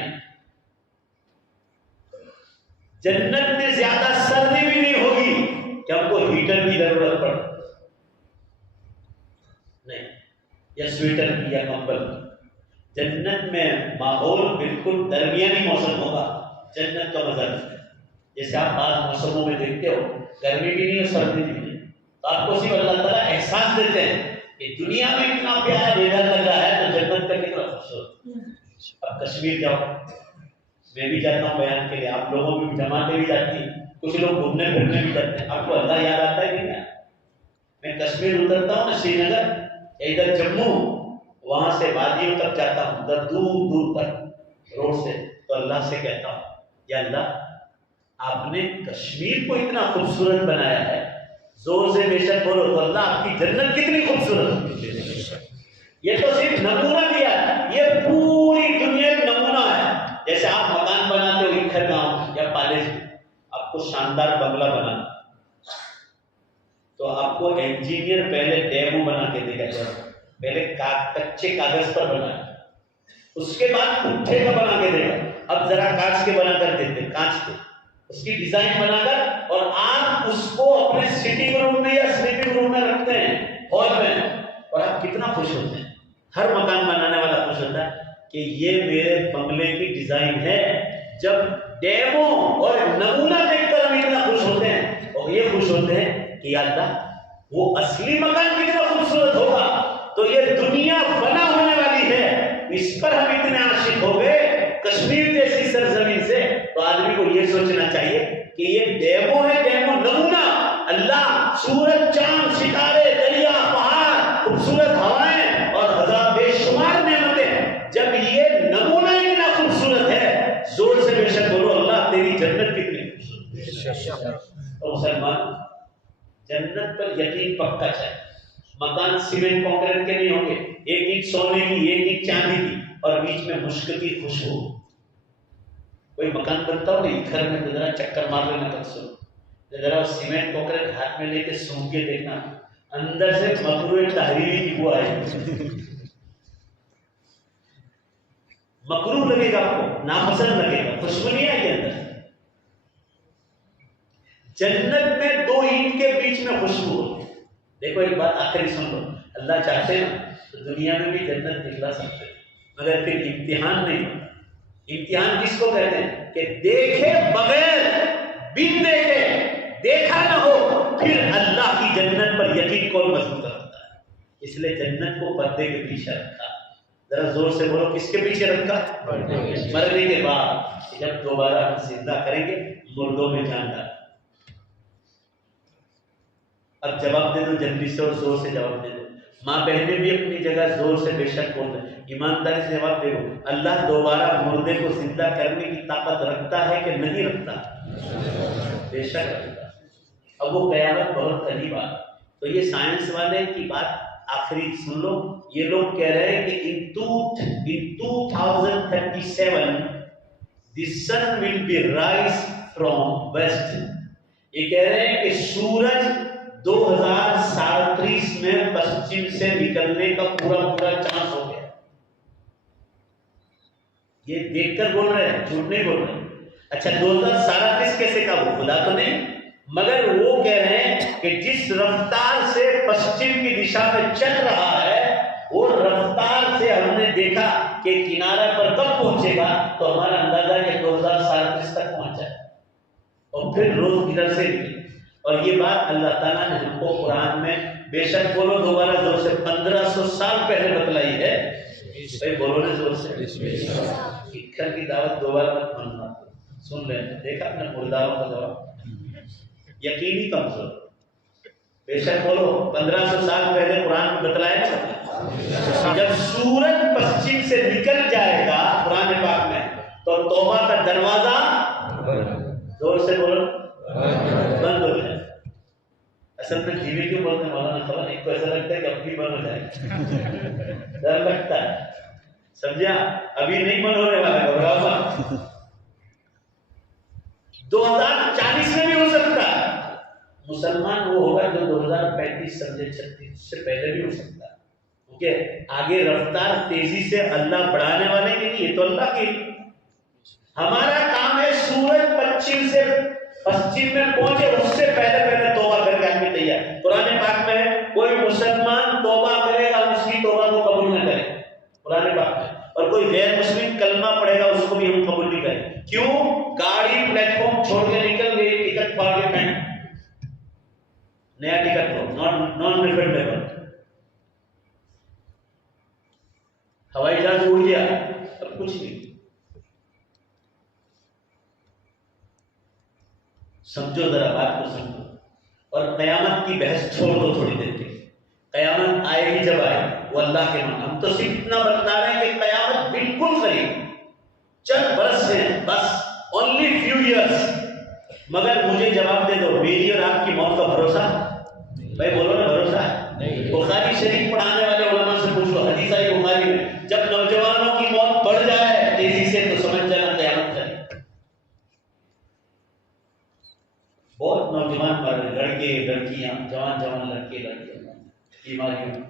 جنت میں زیادہ سردی بھی نہیں ہوگی کہ ہم کو ہیٹر کی ضرورت پڑے نہیں، یا سویٹر کی یا کمبل کی۔ جنت میں ماحول بالکل درمیانی موسم ہوگا، جنت کا مزہ نہیں ہے۔ جیسے آپ بعض موسموں میں دیکھتے ہو گرمی بھی نہیں اور سردی بھی نہیں، تو آپ کو صرف اللہ تعالیٰ احساس دیتے ہیں کہ دنیا میں اتنا پیارا ویدر لگ رہا ہے تو جنت کا کتنا خوبصورت۔ اب کشمیر جاؤ، میں بھی جاتا ہوں بیان کے لیے، آپ لوگوں کی جماعتیں بھی جاتی ہیں، کچھ لوگ گھومنے پھرنے بھی جاتے ہیں، آپ کو اللہ یاد آتا ہے کہ نہیں؟ میں کشمیر اترتا ہوں نا، سری نگر ادھر جموں، وہاں سے وادیوں تک جاتا ہوں، ادھر دور دور تک روڈ سے، تو اللہ سے کہتا ہوں یا اللہ آپ نے کشمیر کو اتنا خوبصورت بنایا ہے، زور سے بے شک بولو تو اللہ آپ کی جنت کتنی خوبصورت ہے۔ یہ تو صرف نمونہ دیا ہے، یہ پوری دنیا کا نمونہ ہے۔ جیسے آپ مکان بناتے ہو ایکھر گاؤں یا پالس میں، آپ کو شاندار بنگلہ بنانا تو آپ کو انجینئر پہلے ڈیمو بنا کے دے گا، پہلے کچے کاغذ پر بنا، اس کے بعد پٹھے کا بنا کے دے گا، اب ذرا کانچ کے بنا کر دیتے، کانچ کے اس کی ڈیزائن بنا کر، اور آپ اس کو اپنے سٹنگ روم میں یا سلیپنگ روم میں رکھتے ہیں، ہال میں، اور آپ کتنا خوش ہوتے ہیں۔ ہر مکان بنانے والا خوش ہوتا ہے کہ یہ میرے بنگلے کی ڈیزائن ہے۔ جب ڈیمو اور نمونہ دیکھ کر ہم اتنا خوش ہوتے ہیں، اور یہ خوش ہوتے ہیں کہ یا اللہ وہ اصلی مکان کتنا خوبصورت ہوگا، تو یہ دنیا بنا ہونے والی ہے، اس پر ہم اتنے عاشق ہو گئے کشمیر جیسی سرزمین سے۔ تو آدمی کو یہ سوچنا چاہیے کہ یہ ڈیمو ہے، ڈیمو نمونہ، اللہ سورج چاند ستارے دریا پہاڑ خوبصورت ہوائیں اور ہزار بے شمار نعمتیں، جب یہ نمونہ اتنا خوبصورت ہے، زور سے بے شک بولو اللہ تیری جنت کتنی خوبصورت ہے۔ تو مسلمان جنت پر یقین پکا چاہیے۔ مکان سیمنٹ کانکریٹ کے نہیں ہوں گے، ایک اینٹ سونے کی ایک اینٹ چاندی کی اور بیچ میں مشک کی خوشبو۔ کوئی مکان بنتا ہو نہیں گھر میں، ذرا چکر مار لینا کبھی، ذرا سیمنٹ کانکریٹ ہاتھ میں لے کے سونگ کے دیکھنا، اندر سے مکروہ تحریری کی وہ آئے گی، مکروہ لگے گا، آپ کو ناپسند لگے گا، خوشبو نہیں آئے گی اندر۔ جنت میں دو اینٹ کے بیچ میں خوشبو ہوتی ہے۔ دیکھو ایک بات آخری سن لو، اللہ چاہتے ہیں تو دنیا میں بھی جنت دکھلا سکتے ہیں، مگر پھر امتحان نہیں ہوتا۔ امتحان کس کو کہتے ہیں کہ دیکھے بغیر، بن دیکھے، دیکھا نہ ہو، پھر اللہ کی جنت پر یقین کون مضبوط رکھتا ہے؟ اس لیے جنت کو پردے کے پیچھے رکھا۔ ذرا زور سے بولو کس کے پیچھے رکھا؟ مرنے کے بعد، جب دوبارہ ہم زندہ کریں گے مردوں میں جان ڈال۔ اب جواب دے دو جلدی سے اور زور سے جواب دے دو۔ ماں بہنیں بھی اپنی جگہ زور سے بے شک بول رہے ہیں، ایمانداری سے جواب دے دو، اللہ دوبارہ مردے کو زندہ کرنے کی طاقت رکھتا ہے کہ نہیں رکھتا؟ بے شک رکھتا ہے۔ اب وہ قیامت بہت قریب آ، تو یہ سائنس والے کی بات آخری سن لو، یہ لوگ کہہ رہے ہیں کہ in 2037 the sun will be rise from west۔ یہ کہہ رہے ہیں کہ سورج 2037 میں پشچم سے نکلنے کا پورا چانس ہو گیا۔ یہ دیکھ کر بول رہے ہیں، جھوٹ نہیں بول رہے ہیں۔ اچھا 2037 کیسے کا؟ وہ خدا تو نہیں، مگر وہ کہہ رہے ہیں کہ جس رفتار سے پشچم کی دشا میں چل رہا ہے، وہ رفتار سے ہم نے دیکھا کہ کنارے پر کب پہنچے گا، تو ہمارا اندازہ کہ 2037 تک پہنچا ہے، اور پھر روز ادھر سے نکلے۔ اور یہ بات اللہ تعالیٰ نے ہم کو قرآن میں بے شک بولو دوبارہ زور سے 1500 سال پہلے بتلائی ہے۔ بھائی بولو نا زور سے، گھر کی دعوت دوبارہ مت ماننا، سن لینا۔ دیکھا اپنے مرداروں کا جواب، یقینی کمزور۔ بے شک بولو 1500 سال پہلے قرآن میں بتلایا نا، جب سورج پشچم سے نکل جائے گا قرآن پاک میں، تو توبہ کا دروازہ زور سے بولو بند ہو جائے۔ اصل میں ٹی وی کیوں بولتے ہیں مولانا خبر؟ ایک کو ایسا لگتا ہے کہ اب بھی بند ہو جائے، ڈر لگتا ہے، سمجھا؟ ابھی نہیں بند ہونے والا، گھبراؤ مت۔ 2040 میں بھی ہو سکتا ہے. مسلمان وہ ہوگا جو 2035 سمجھے 36 سے پہلے بھی ہو سکتا ہے. کیونکہ آگے رفتار تیزی سے اللہ بڑھانے والے کے لیے تو اللہ کی. ہمارا کام ہے سورج پچھم سے پشچم میں پہنچے اس سے پہلے توبہ کر کے آدمی تیار. قرآن پاک میں ہے کوئی مسلمان توبہ کرے گا اس کی توبہ کو قبول نہ کرے. قرآن پاک میں. اور کوئی غیر مسلم کلمہ پڑھے گا اس کو بھی ہم قبول نہیں کریں. کیوں؟ گاڑی پلیٹ فارم چھوڑ کے نکل گئی, ٹکٹ پھاڑ کے پہن, نیا ٹکٹ ہو, نان ریفنڈیبل. ہوائی جہاز اڑ گیا, اب کچھ نہیں. سمجھو ذرا بات کو سمجھو. اور قیامت کی بحث چھوڑ دو تھوڑی دیر کے. قیامت آئے گی جب آئے وہ اللہ کے من. ہم تو صرف اتنا بتا رہے ہیں کہ قیامت بالکل قریب, چند برس ہیں بس, only few years. مگر مجھے جواب دے دو, میری اور آپ کی موت کا بھروسہ؟ بھائی بولو نا, بھروسہ ہے؟ بخاری شریف پڑھانے والے علماء سے پوچھو, حدیث آئی بخاری میں, جب نوجوانوں کی موت بڑھ جائے تیزی سے تو سمجھ جانا قیامت ہے. بہت نوجوان مر رہے, لڑکے لڑکیاں, جوان لڑکے لڑکیاں بیماریوں.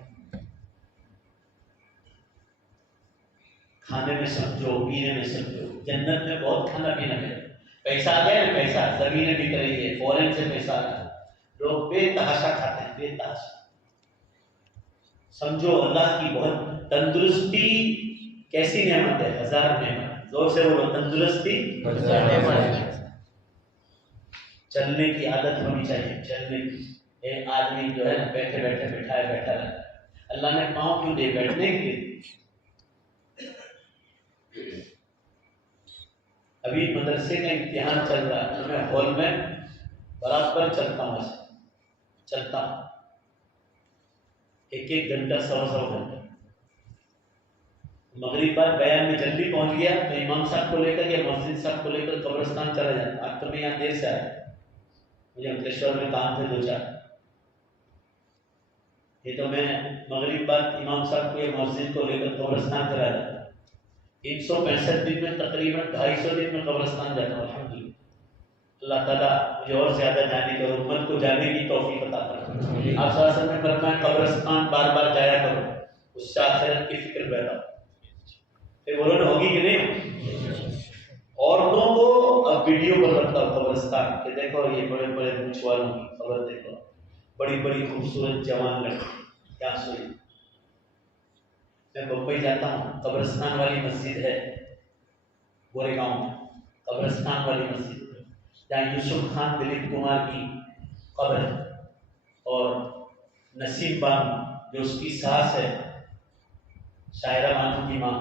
کھانے میں سمجھو, پینے میں سمجھو. جنت میں بہت کھانا پینا ہے, پیسہ آ گیا نا, پیسہ زمینیں بک رہی ہے, فورن سے پیسہ آ رہا ہے, لوگ بے تحاشا کھاتے ہیں, بے تحاشا. سمجھو اللہ کی بہت تندرستی کیسی نعمت ہے, 1000 نعمت. زور سے بولو, تندرستی 1000 نعمت. چلنے کی عادت ہونی چاہیے, چلنے کی. ایک آدمی جو ہے نا بیٹھے بیٹھے بیٹھا رہتا ہے. اللہ نے پاؤں کیوں دے؟ بیٹھنے کے لیے. ابھی مدرسے کا امتحان چل رہا ہے, میں ہال میں برابر چلتا ہوں, چلتا ہوں 1 گھنٹہ, 1.25 گھنٹہ. مغرب بعد بیان میں جلدی پہنچ گیا تو امام صاحب کو لے کر یا مسجد صاحب کو لے کر قبرستان چلا جاتا. اب تو میں یہاں دیر سے آیا, مجھے انکلیشور میں کام تھے 2-4. یہ تو میں مغرب بعد امام صاحب کو یا مسجد کو لے کر قبرستان چلا جاتا. 365 دن میں تقریباً 250 دن میں قبرستان جاتا ہوں. الحمدللہ. اللہ تعالیٰ مجھے اور زیادہ جانے کرو, امت کو جانے کی توفیق عطا کرو. آپ صلی اللہ علیہ وسلم نے فرمایا قبرستان بار بار جایا کرو, اس سے آخرت کی فکر پیدا ہو. پھر بولو نا, ہوگی کہ نہیں؟ عورتوں کو اب ویڈیو پر رکھتا ہوں قبرستان کہ دیکھو یہ بڑے بڑے مونچھ والوں کی قبر دیکھو, بڑی بڑی خوبصورت جوان لڑکی کیا سوئی. میں بمبئی جاتا ہوں, قبرستان والی مسجد ہے گورے گاؤں میں, قبرستان والی مسجد جہاں یوسف خان دلیپ کمار کی قبر ہے, اور نسیم بانو جو اس کی ساس ہے, شاعرہ بانو کی ماں,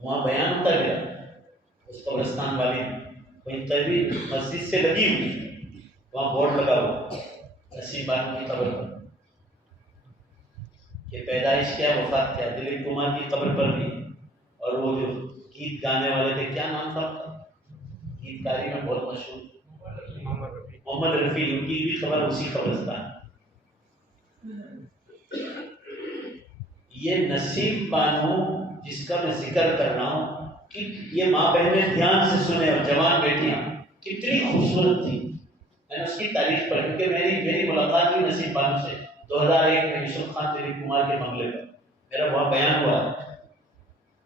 وہاں بیان ہوتا گیا اس قبرستان والی کوئی طبیعت مسجد سے لگی ہوئی, وہاں بورڈ لگا ہوا نسیم بانو کی قبر پر کہ پیدائش کیا, وفات کیا. دلیپ کمار کی قبر پر بھی. اور وہ جو گیت گانے والے تھے, کیا نام تھا, گیت کاری میں بہت مشہور محمد رفیع, ان کی بھی خبر اسی قبرستان. یہ نسیم بانو جس کا میں ذکر کر رہا ہوں کہ یہ ماں بہنیں دھیان سے سنیں, اور جوان بیٹیاں کتنی خوبصورت تھی. میں نے اس کی تعریف پڑھی کہ میری ملاقات ہوئی نسیم بانو سے 2001 میں یوسف خان دلیپ کمار کے بنگلے پر, میرا وہاں بیان ہوا.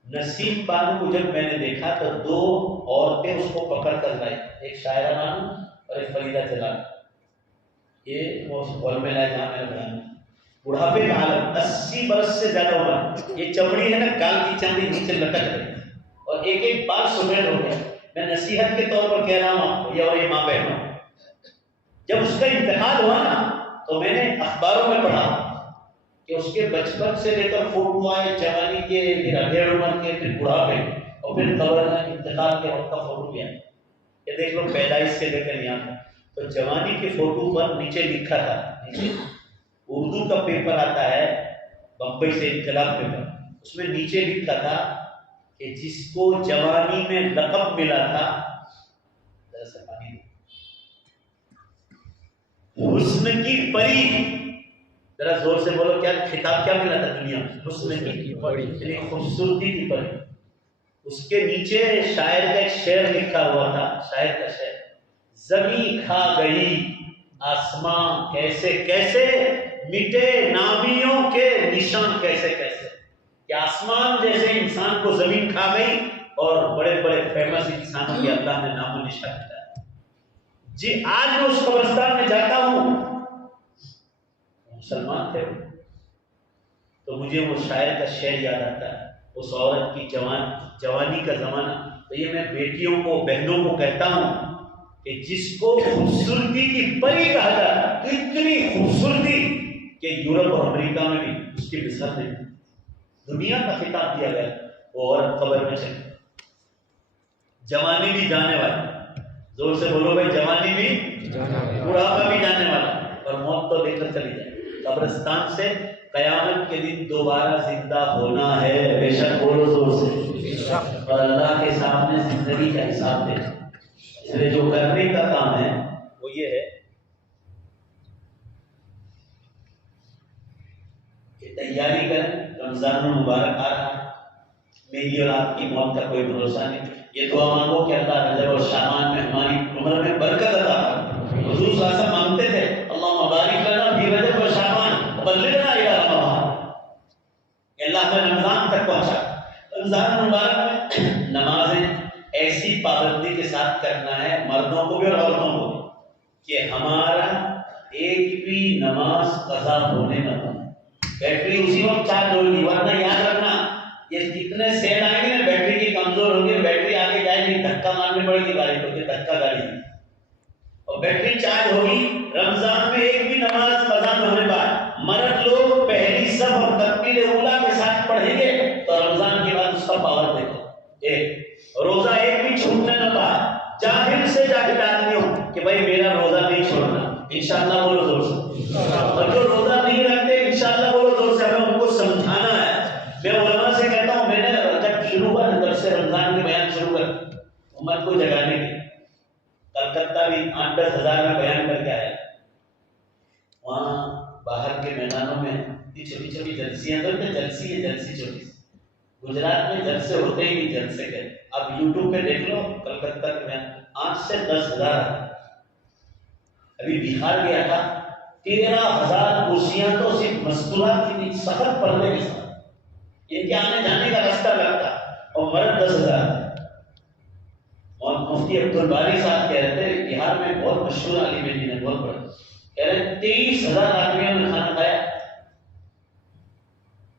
نسیم بانو کو جب میں نے دیکھا تو 2 عورتیں اس کو پکڑ کر لائی, ایک شاعرہ بانو اور ایک فریدہ جلال. یہ وہ ہال میں لائے جہاں میرا بیان. بڑھاپے کا حالت 80 برس سے زیادہ عمر, یہ چمڑی ہے نا گال کی چاندی نیچے لٹک رہی اور ایک ایک بال سفید ہو گیا. میں نصیحت کے طور پر کہہ رہا ہوں یہ ماں بہنوں, جب اس کا انتقال ہوا نا تو میں نے اخباروں میں پڑھا کہ اس کے بچپن سے لے کر فوٹو آئے, جوانی کے, پھر ادھیڑ عمر کے, پھر بڑھاپے, اور پھر قبر میں انتقال کے وقت کا فوٹو بھی آیا. یہ دیکھ لو پیدائش سے لے کر یہاں. تو جوانی کے فوٹو پر نیچے لکھا تھا, نیچے اردو کا پیپر آتا ہے بمبئی سے, انقلاب پیپر, اس میں نیچے لکھا تھا کہ جس کو جوانی میں لقب ملا تھا حسن کی پری, ذرا زور سے بولو کیا خطاب کیا ملا تھا دنیا میں؟ حسن کی پری, یعنی خوبصورتی کی پری. اس کے نیچے شاعر کا ایک شعر لکھا ہوا تھا، شاعر کا شعر، زمین کھا گئی آسمان کیسے کیسے، مٹے نامیوں کے نشان کیسے کیسے، کہ آسمان جیسے انسان کو زمین کھا گئی اور بڑے بڑے فیمس انسانوں کے اللہ نے نام و نشان بتایا۔ جی آج میں اس قبرستان میں جاتا ہوں، مسلمان تھے تو مجھے وہ شاعر کا شعر یاد آتا ہے، اس عورت کی جوانی کا زمانہ۔ تو یہ میں بیٹیوں کو، بہنوں کو کہتا ہوں کہ جس کو خوبصورتی کی پری کہا جاتا، اتنی خوبصورتی کہ یورپ اور امریکہ میں بھی اس کی مثال نہیں، دنیا کا خطاب دیا گیا، وہ عورت قبر میں چلی، جوانی بھی جانے والی، زور سے بولو بھائی، جوانی بھی، بڑھاپا بھی جانے والا، اور موت تو لے کر چلی جائے قبرستان سے۔ قیامت کے دن دوبارہ زندہ ہونا ہے، بے شک بولو زور سے، اور اللہ کے سامنے زندگی کا حساب دے۔ اس لیے جو کرنے کا کام ہے وہ یہ ہے کہ تیاری کریں، رمضان المبارک آ رہا ہے، میری اور آپ کی موت کا کوئی بھروسہ نہیں۔ یہ دعا مانگو کہ اللہ رجب اور شعبان میں ہماری عمر میں برکت عطا فرمائے۔ حضور صلی اللہ علیہ وسلم مانگتے تھے اللہم بارک لنا فی رجب و شعبان وبلغنا الی رمضان، کہ اللہ میں رمضان تک پہنچا۔ رمضان مبارک میں نمازیں ایسی پابندی کے ساتھ کرنا ہے، مردوں کو بھی اور عورتوں کو بھی، کہ ہمارا ایک بھی نماز قضا ہونے نہ پائے۔ بیٹری اسی وقت چارج ہوگی، ورنہ یاد رکھنا یہ جتنے سیل آئیں گے نا، بیٹری کی کمزور ہوگی، بیٹری آگے جائے گی، دھکا مارنی پڑے گی گاڑی کو، دھکا گاڑی، اور بیٹری چارج ہوگی۔ رمضان میں ایک بھی نماز قضا نہ ہونے پائے۔ مرد لوگ پہلی صف اور تکبیر اولیٰ کے ساتھ پڑھیں گے تو رمضان کے بعد اس کا پاور دیکھو۔ ایک روزہ ایک بھی چھوٹنے نہ پائے، جاہل سے جاہل آدمیوں کہ بھائی میرا روزہ نہیں چھوڑنا، انشاءاللہ بولو زور سے، اور جو روزہ نہیں رکھتے انشاءاللہ بولو زور سے، ہمیں ان کو سمجھانا ہے۔ میں علماء سے کہتا ہوں، میں نے جب شروع ہوا درس رمضان کے بیان شروع کر امت کو جگانے کے، کلکتہ بھی 8-10 ہزار میں بیان کر کے آیا، وہاں باہر کے میدانوں میں چھوٹی چھوٹی جلسیاں، تو جلسی چھوٹی، گجرات میں جلسے ہوتے ہی نہیں، جلسے کے اب یوٹیوب پہ دیکھ لو، کلکتہ میں 8 سے 10 ہزار۔ ابھی بہار گیا تھا، 13,000 کرسیاں تو صرف مستورات کی تھی، سخت پڑھنے کے ساتھ، ان کے آنے جانے کا راستہ لگتا، اور مرد 10,000۔ اور مفتی عبدالباری صاحب کہہ رہے تھے، بہار میں بہت مشہور عالم دین ہے، بہت بڑا، کہہ رہے ہیں 23,000 آدمیوں نے کھانا کھایا،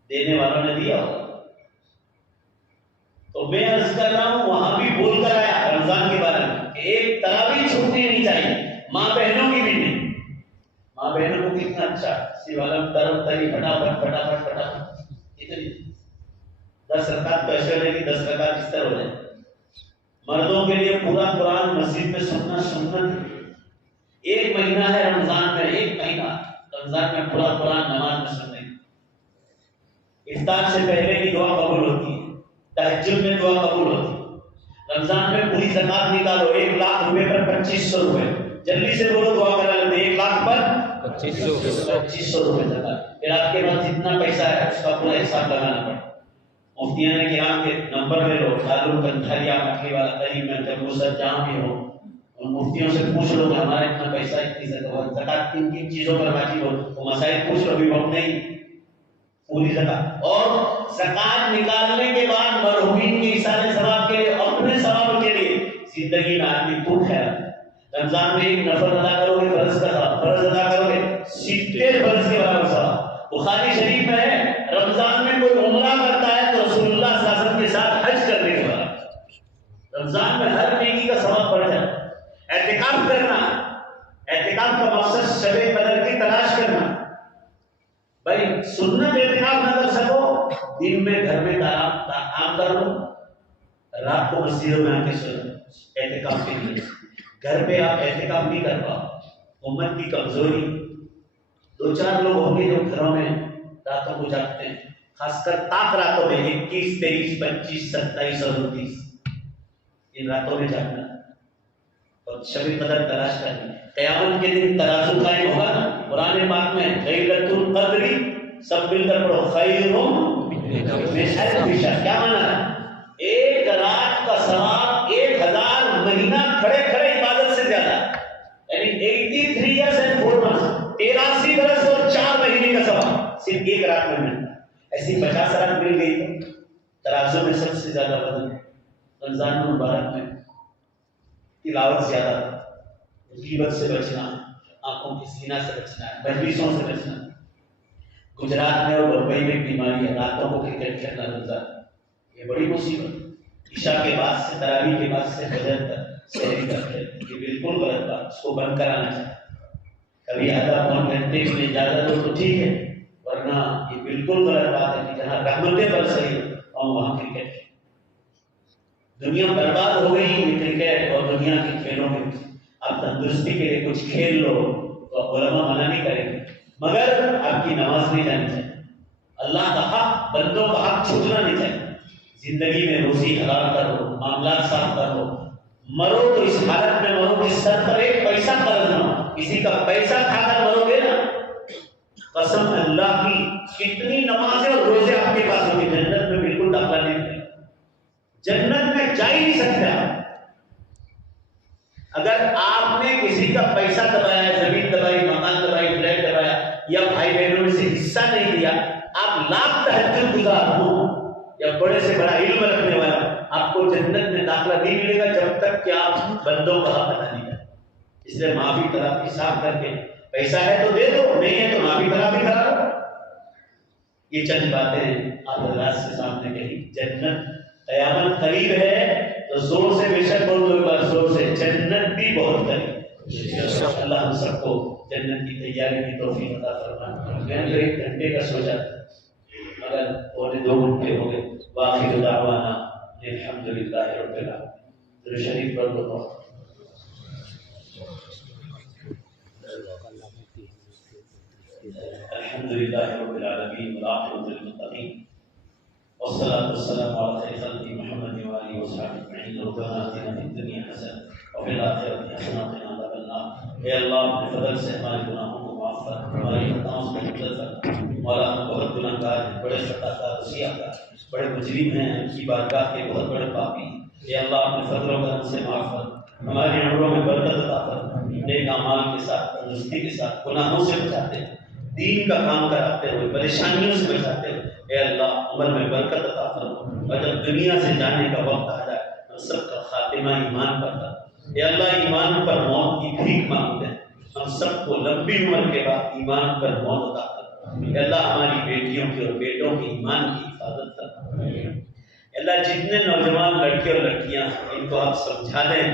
دینے والوں نے دیا ہوگا۔ تو میں عرض کر رہا ہوں، وہاں بھی بول کر آیا رمضان کے بارے میں کہ ایک تراویح چھوٹنی نہیں چاہیے، ماں بہنوں کی بھی نہیں۔ ماں بہنوں کو کتنا اچھا، سیوالم طرف تری فٹافٹ فٹافٹ فٹافٹ، اتنی 10 رکعت تو ایسے ہو جائے گی، 10 رکعت اس طرح ہو جائے۔ مردوں کے لیے پورا قرآن مسجد میں سننا سنت، ایک مہینہ ہے رمضان میں، ایک مہینہ رمضان میں پورا قرآن نماز میں سننے، افطار سے پہلے کی دعا قبول ہوتی ہے، تہجد میں دعا قبول ہوتی ہے۔ رمضان میں پوری زکات نکالو، 1 لاکھ روپے پر 2500 روپے، جلدی سے بولو دعا کرا لیتے، 1 لاکھ پر 2500 روپے زکات۔ پھر آپ کے پاس جتنا پیسہ ہے اس کا پورا حساب لگانا پڑتا ہے۔ مفتیان کرام کے نمبر لے لو، دارال کنٹھریا مٹھی والا قریب میں جموں سر جہاں بھی ہو، ان مفتیوں سے پوچھ لو کہ ہمارا اتنا پیسہ، اتنی زکات کن چیزوں پر واجب ہو، وہ مسائل پوچھ لو، بھی وقت نہیں، پوری زکات۔ اور زکات نکالنے کے بعد مرحومین کے اثار ثواب کے لیے، اپنے ثواب کے لیے زندگی میں آدمی خوب خیر، رمضان میں ایک نفل ادا کرو گے فرض کا ثواب، فرض ادا کرو گے 70 فرض کے برابر ثواب۔ بخاری شریف میں ہے، رمضان میں کوئی عمرہ کرتا ہے تو رسول اللہ صلی اللہ علیہ وسلم کے ساتھ حج کرنے کے بعد رمضان میں ہر نیکی کا ثواب بڑھ جائے۔ اعتکاف کرنا، اعتکاف کا مقصد شب قدر کی تلاش کرنا۔ بھائی سنت اعتکاف نہ کر سکو، دن میں گھر میں کام کر لو، رات کو مسجدوں میں آ کے سنو اعتکاف کے لیے۔ گھر پہ آپ اعتکاف نہیں کر پاؤ، امت کی کمزوری، 2-4 لوگ ہوں گے جو گھروں میں راتوں کو جاگتے ہیں، خاص کر طاق راتوں میں 21، 23، 25، 27 اور 29، ان راتوں میں جاگنا اور شب قدر تلاش کرنا۔ قیامت کے دن ترازو قائم ہوگا نا، قرآن پاک میں لیلۃ القدر، سب مل کر پڑھو، خیر من الف شہر۔ کیا مانا ہے؟ ایک کا ثواب 1000 مہینہ کھڑے کھڑے عبادت سے زیادہ ہے، یعنی 83 years and 4 months، 83 برس اور 4 مہینے کا ثواب صرف ایک رات میں ملتا ہے۔ ایسی 50 رات مل گئی تو ترازو میں سب سے زیادہ وزن رمضان المبارک میں تلاوت زیادہ، غیبت سے بچنا، آنکھوں کی زنا سے بچنا، مجلسوں سے بچنا۔ گجرات میں اور بمبئی میں بیماری ہے، راتوں کو کرکٹ کھیلنا رمضان، یہ بڑی مصیبت۔ عشاء کے بعد سے، تراویح کے بعد سے فجر تک سحری کا کھیل، یہ بالکل غلط بات، اس کو بند کرانا چاہیے۔ کبھی آدھا پون گھنٹے کے لیے اجازت ہو تو ٹھیک ہے، ورنہ یہ بالکل غلط بات ہے کہ جہاں رحمتیں برس رہی ہو اور وہاں کرکٹ۔ دنیا برباد ہو گئی یہ کرکٹ اور دنیا کے کھیلوں میں۔ آپ تندرستی کے لیے کچھ کھیل لو تو علماء منع نہیں کریں گے، مگر آپ کی نماز نہیں جانی چاہیے، اللہ کا حق، بندوں کا حق چھوٹنا نہیں چاہیے۔ زندگی میں روزی حلال کرو، معاملات صاف کرو، مرو تو اس حالت میں مرو کہ سر پر ایک پیسہ قرض نہ ہو۔ کسی کا پیسہ کھا کر مرو گے نا، قسم اللہ کی کتنی نمازیں اور روزے آپ کے پاس ہوگی، جنت میں بالکل داخلہ نہیں ملے، جنت میں جا ہی نہیں سکتے آپ۔ اگر آپ نے کسی کا پیسہ دبایا، زمین دبائی، مکان دبائی، فلیٹ دبایا، یا بھائی بہنوں میں سے حصہ نہیں دیا، آپ لاکھ تہجد گزار ہو یا بڑے سے بڑا علم رکھنے والا، آپ کو جنت میں داخلہ نہیں ملے گا جب تک کہ آپ بندوں کا حق ادا نہیں کریں۔ اس لیے معافی طلب حساب کر کے، پیسہ ہے تو دے دو، نہیں ہے تو معافی طلب بھی کرا دو۔ یہ چند باتیں آپ حضرات سے سامنے کہی۔ جنت قیامت قریب ہے تو زور سے بے شک بول دو ایک بار زور سے، جنت بھی بہت قریب۔ اللہ ہم سب کو جنت کی تیاری کی توفیق عطا فرمائے۔ میں نے 1 گھنٹے کا سوچا مگر 2.25 گھنٹے ہو گئے۔ وآخر دعوانا الحمدللہ رب العالمین۔ درود شریف پڑھ دو۔ الحمدللہ رب العالمین والعاقبۃ للمتقین والصلاة والسلام على خير خلق محمد وآله وصحبه أجمعين۔ ربنا آتنا في الدنيا حسنة وفي الآخرة حسنة وقنا عذاب النار۔ اے اللہ اپنے فضل سے ہمارے گناہوں کو معاف کر، ہماری خطاؤں سے مغفرت فرما۔ مولا ہم بہت گناہ گار ہیں، بڑے خطا کار، سیاہ کار، بڑے مجرم ہیں، ان کی بارگاہ کے بہت بڑے پاپی ہیں۔ اے اللہ اپنے فضل و کرم سے معاف کر، ہماری عمروں میں برکت عطا فرما، نیک اعمال کے ساتھ، تندرستی کے ساتھ، گناہوں سے بچاتے ہیں، دین کا کام کراتے ہوئے، پریشانیوں سے بچاتے ہوئے۔ اے اللہ عمر میں برکت عطا فرما، اور جب دنیا سے جانے کا وقت آ جائے ہم سب کا خاتمہ ایمان پر کر۔ اے اللہ ایمان پر موت کی بھیک مانگتے ہیں، ہم سب کو لمبی عمر کے بعد ایمان پر موت عطا کر۔ اے اللہ ہماری بیٹیوں کی اور بیٹوں کی ایمان کی حفاظت کر۔ اے اللہ جتنے نوجوان لڑکے اور لڑکیاں ان کو آپ سمجھا دیں،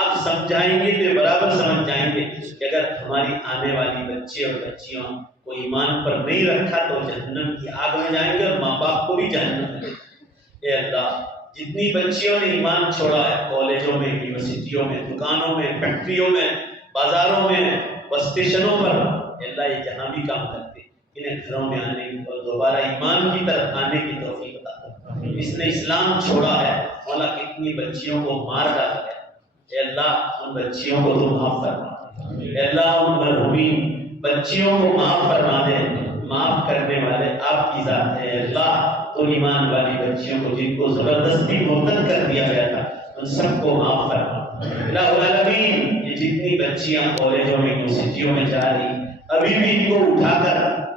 آپ سمجھائیں گے تو برابر سمجھ جائیں گے کہ اگر ہماری آنے والی بچے اور بچیوں کو ایمان پر نہیں رکھا تو جہنم کی آگ میں جائیں گے اور ماں باپ کو بھی جہنم ملے۔ اے اللہ جتنی بچیوں نے ایمان چھوڑا ہے، کالجوں میں، یونیورسٹیوں میں، دکانوں میں، فیکٹریوں میں، بازاروں میں، بس اسٹیشنوں پر، اے اللہ یہ جہاں بھی کام کرتے انہیں گھروں میں آنے اور دوبارہ ایمان کی طرف آنے کی توفیق عطا کر۔ اس نے اسلام چھوڑا ہے، مولا کتنی بچیوں کو مار ڈالا ہے، اے اللہ ان بچیوں کو تو معاف فرما۔ اے اللہ ان مرحومین بچیوں کو معاف فرما دے، معاف کرنے والے آپ کی ذات ہے۔ اے اللہ تو ایمان والی بچیوں کو جن کو زبردستی مرتد کر دیا گیا تھا ان سب کو معاف فرما۔ الہ العالمین یہ جتنی بچیاں کالجوں میں، یونیورسٹیوں میں جا رہی، ابھی بھی ان کو اٹھا کر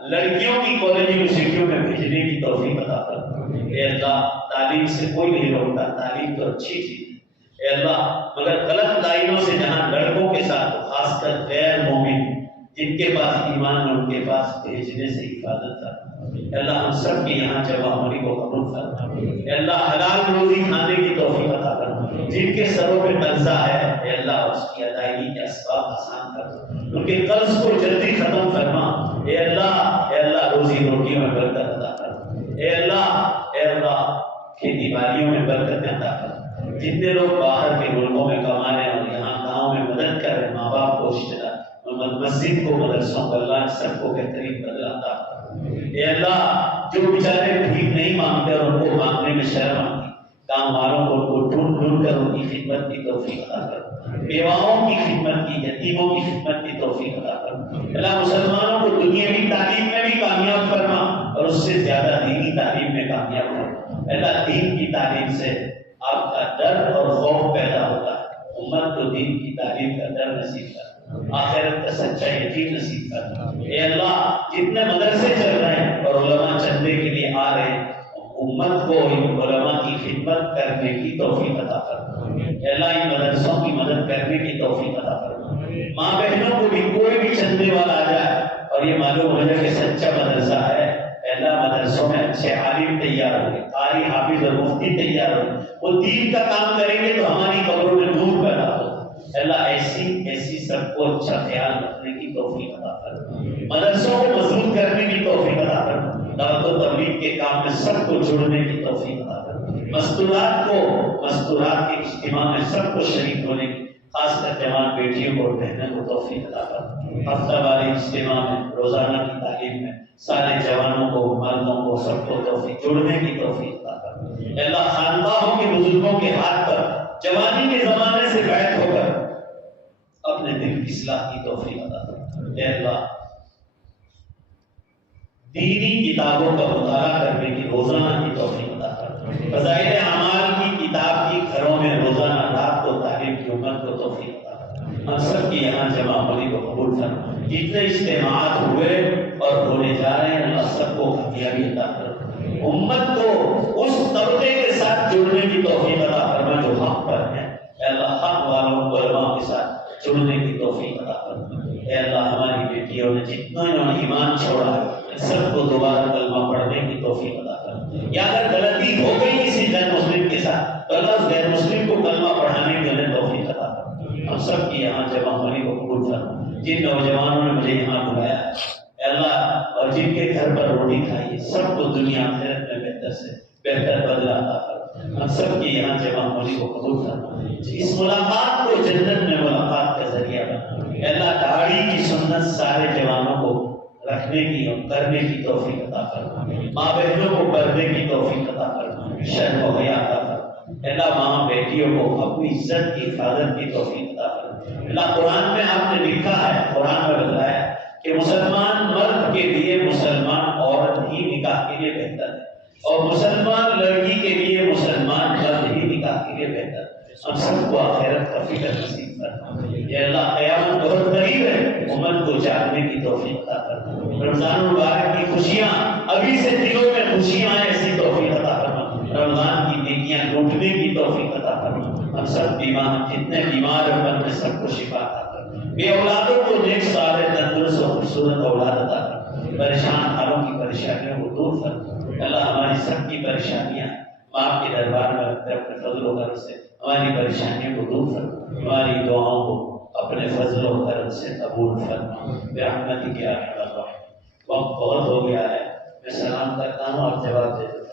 لڑکیوں کی کالج یونیورسٹیوں میں بھیجنے کی توفیق عطا فرما۔ اے اللہ تعلیم سے کوئی نہیں روکتا، تعلیم تو اچھی چیز ہے اے اللہ، مگر غلط لائنوں سے جہاں لڑکوں کے ساتھ خاص کر غیر مومن جن کے پاس ایمان ہے ان کے پاس بھیجنے سے حفاظت کر۔ اے اللہ ہم سب کے یہاں جمع ہونے کو قبول فرما۔ اے اللہ حلال روزی کھانے کی توفیق عطا فرما۔ جن کے سروں پہ قرضہ ہے اے اللہ اس کی ادائیگی کے اسباب آسان کر، ان کے قرض کو جلدی ختم فرما۔ اے اللہ روزی روٹی میں برکت عطا فرما۔ اے اللہ کھیتی باڑیوں میں برکت عطا فرما۔ جتنے لوگ باہر کے ملکوں میں کما رہے ہیں اور یہاں گاؤں میں مدد کر رہے ہیں، ماں باپ کو، رشتے دار، مسجد کو، مدرسوں کو، اللہ سب کو بہترین بدلہ عطا فرما۔ اے اللہ جو بیچارے بھیک نہیں مانگتے اور ان کو مانگنے میں شرم آتی، کام والوں کو ان کو ڈھونڈ ڈھونڈ کر ان کی خدمت کی توفیق عطا فرما، بیواؤں کی خدمت کی، یتیموں کی خدمت کی توفیق عطا فرما۔ اللہ مسلمانوں کو دنیاوی تعلیم میں بھی کامیاب فرما اور اس سے زیادہ دینی تعلیم میں کامیاب فرما۔ اللہ دین کی تعلیم سے آپ کا ڈر اور خوف پیدا ہوتا ہے. امت کو دین کی تعلیم کا ڈر نصیب کر، آخرت کا سچا یقین نصیب کر. اے اللہ جتنے مدرسے چل رہے ہیں اور علماء چندے کے لیے آ رہے ہیں، امت کو ان علماء کی خدمت کرنے کی توفیق عطا کر. اے اللہ ان مدرسوں کی مدد کرنے کی توفیق عطا کر. ماں بہنوں کو بھی کوئی بھی چندے والا آ جائے اور یہ معلوم ہو جائے کہ سچا مدرسہ ہے، اللہ مدرسوں میں اچھے عالم تیار ہوں گے، قاری حافظ اور مفتی تیار ہوں گے، وہ دین کا کام کریں گے تو ہماری قبروں میں نور پیدا ہو. اللہ ایسی سب کو اچھا خیال رکھنے کی توفیق عطا کر، مدرسوں کو مضبوط کرنے کی توفیق عطا کر، دعوت و تبلیغ کے کام میں سب کو جڑنے کی توفیق عطا کر، مستورات کے اجتماع میں سب کو شریک ہونے کی، خاص کر جوان بیٹیوں کو اور بہنوں کو توفیق عطا کر. ہفتہ واری اجتماع میں، روزانہ کی تعلیم میں سارے جوانوں کو، مردوں کو، سب کو توفیق جڑنے کی توفیق عطا کر. اللہ خانقاہوں کے بزرگوں کے ہاتھ پر جوانی کے زمانے سے بیعت ہو کر اپنے دل کی اصلاح کی توفیق عطا کر. اے اللہ دینی کتابوں کا مطالعہ کرنے کی روزانہ کی توفیق عطا کر. فضائل اعمال کی کتاب کی گھروں میں روزانہ رات کو تعلیم کی امت کو توفیق عطا کر. ہم سب کی یہاں جمع ہونے کو قبول کر. جتنے اجتماعات ہوئے اور ہونے جا رہے ہیں، اللہ سب کو کامیابی عطا کر. امت کو اس طبقے کے ساتھ جڑنے کی توفیق عطا فرما جو حق پر ہے. اے اللہ حق والوں کو علماء کے ساتھ جڑنے کی توفیق عطا فرما. اے اللہ ہماری بیٹیوں نے جتنا انہوں نے ایمان چھوڑا ہے، سب کو دوبارہ کلمہ پڑھنے کی توفیق عطا فرما. یا اگر غلطی ہو گئی کسی غیر مسلم کے ساتھ تو اللہ اس غیر مسلم کو کلمہ پڑھانے کی انہیں توفیق عطا فرما. ہم سب کی یہاں جمع ہونے کو قبول فرما. جن نوجوانوں نے مجھے یہاں بلایا اے اللہ اور جن کے گھر پر روٹی کھائی، سب کو دنیا آخرت میں بہتر سے بہتر بدلہ عطا فرما. ہم سب کی یہاں جمع ہونے کو قبول فرما. اس ملاقات کو جنت میں ملاقات کا ذریعہ بنا. اے اللہ داڑھی کی سنت سارے جوانوں کو رکھنے کی اور کرنے کی توفیق عطا فرما. ماں بہنوں کو کرنے کی توفیق عطا فرما، شرم و حیا عطا فرما. اے اللہ ماں بیٹیوں کو اپنی عزت کی حفاظت کی توفیق عطا فرما. اللہ قرآن میں آپ نے لکھا ہے، قرآن میں بتایا کہ مسلمان مرد کے لیے مسلمان عورت ہی نکاح کے لیے بہتر ہے، اور مسلمان لڑکی کے لیے مسلمان مرد ہی نکاح کے لیے بہتر ہے. ہم سب کو آخرت کا فکر نصیب کرنا. یہ اللہ قیامت بہت قریب ہے، امت کو جاگنے کی توفیق عطا کرنا. رمضان المبارک کی خوشیاں ابھی سے دلوں میں خوشیاں آئیں، ایسی توفیق عطا کرنا. رمضان کی نیکیاں لوٹنے کی توفیق عطا کرنا. ہم سب بیمار جتنے بیمار ہیں ان میں سب کو شفا عطا کرنا. بے اولادوں کو نیک صالح تندرست و خوبصورت اولاد عطا کرنا. پریشان حالوں کی پریشانیوں کو دور کرنا. اللہ ہماری سب کی پریشانیاں آپ کے دربار میں رکھتے اپنے فضل و کرم سے ہماری پریشانیوں کو دور فرما. ہماری دعاؤں کو اپنے فضل و کرم سے قبول فرما. برحمتک یا ارحم الراحمین. وقت بہت ہو گیا ہے، میں سلام کرتا ہوں اور جواب دیتا ہوں.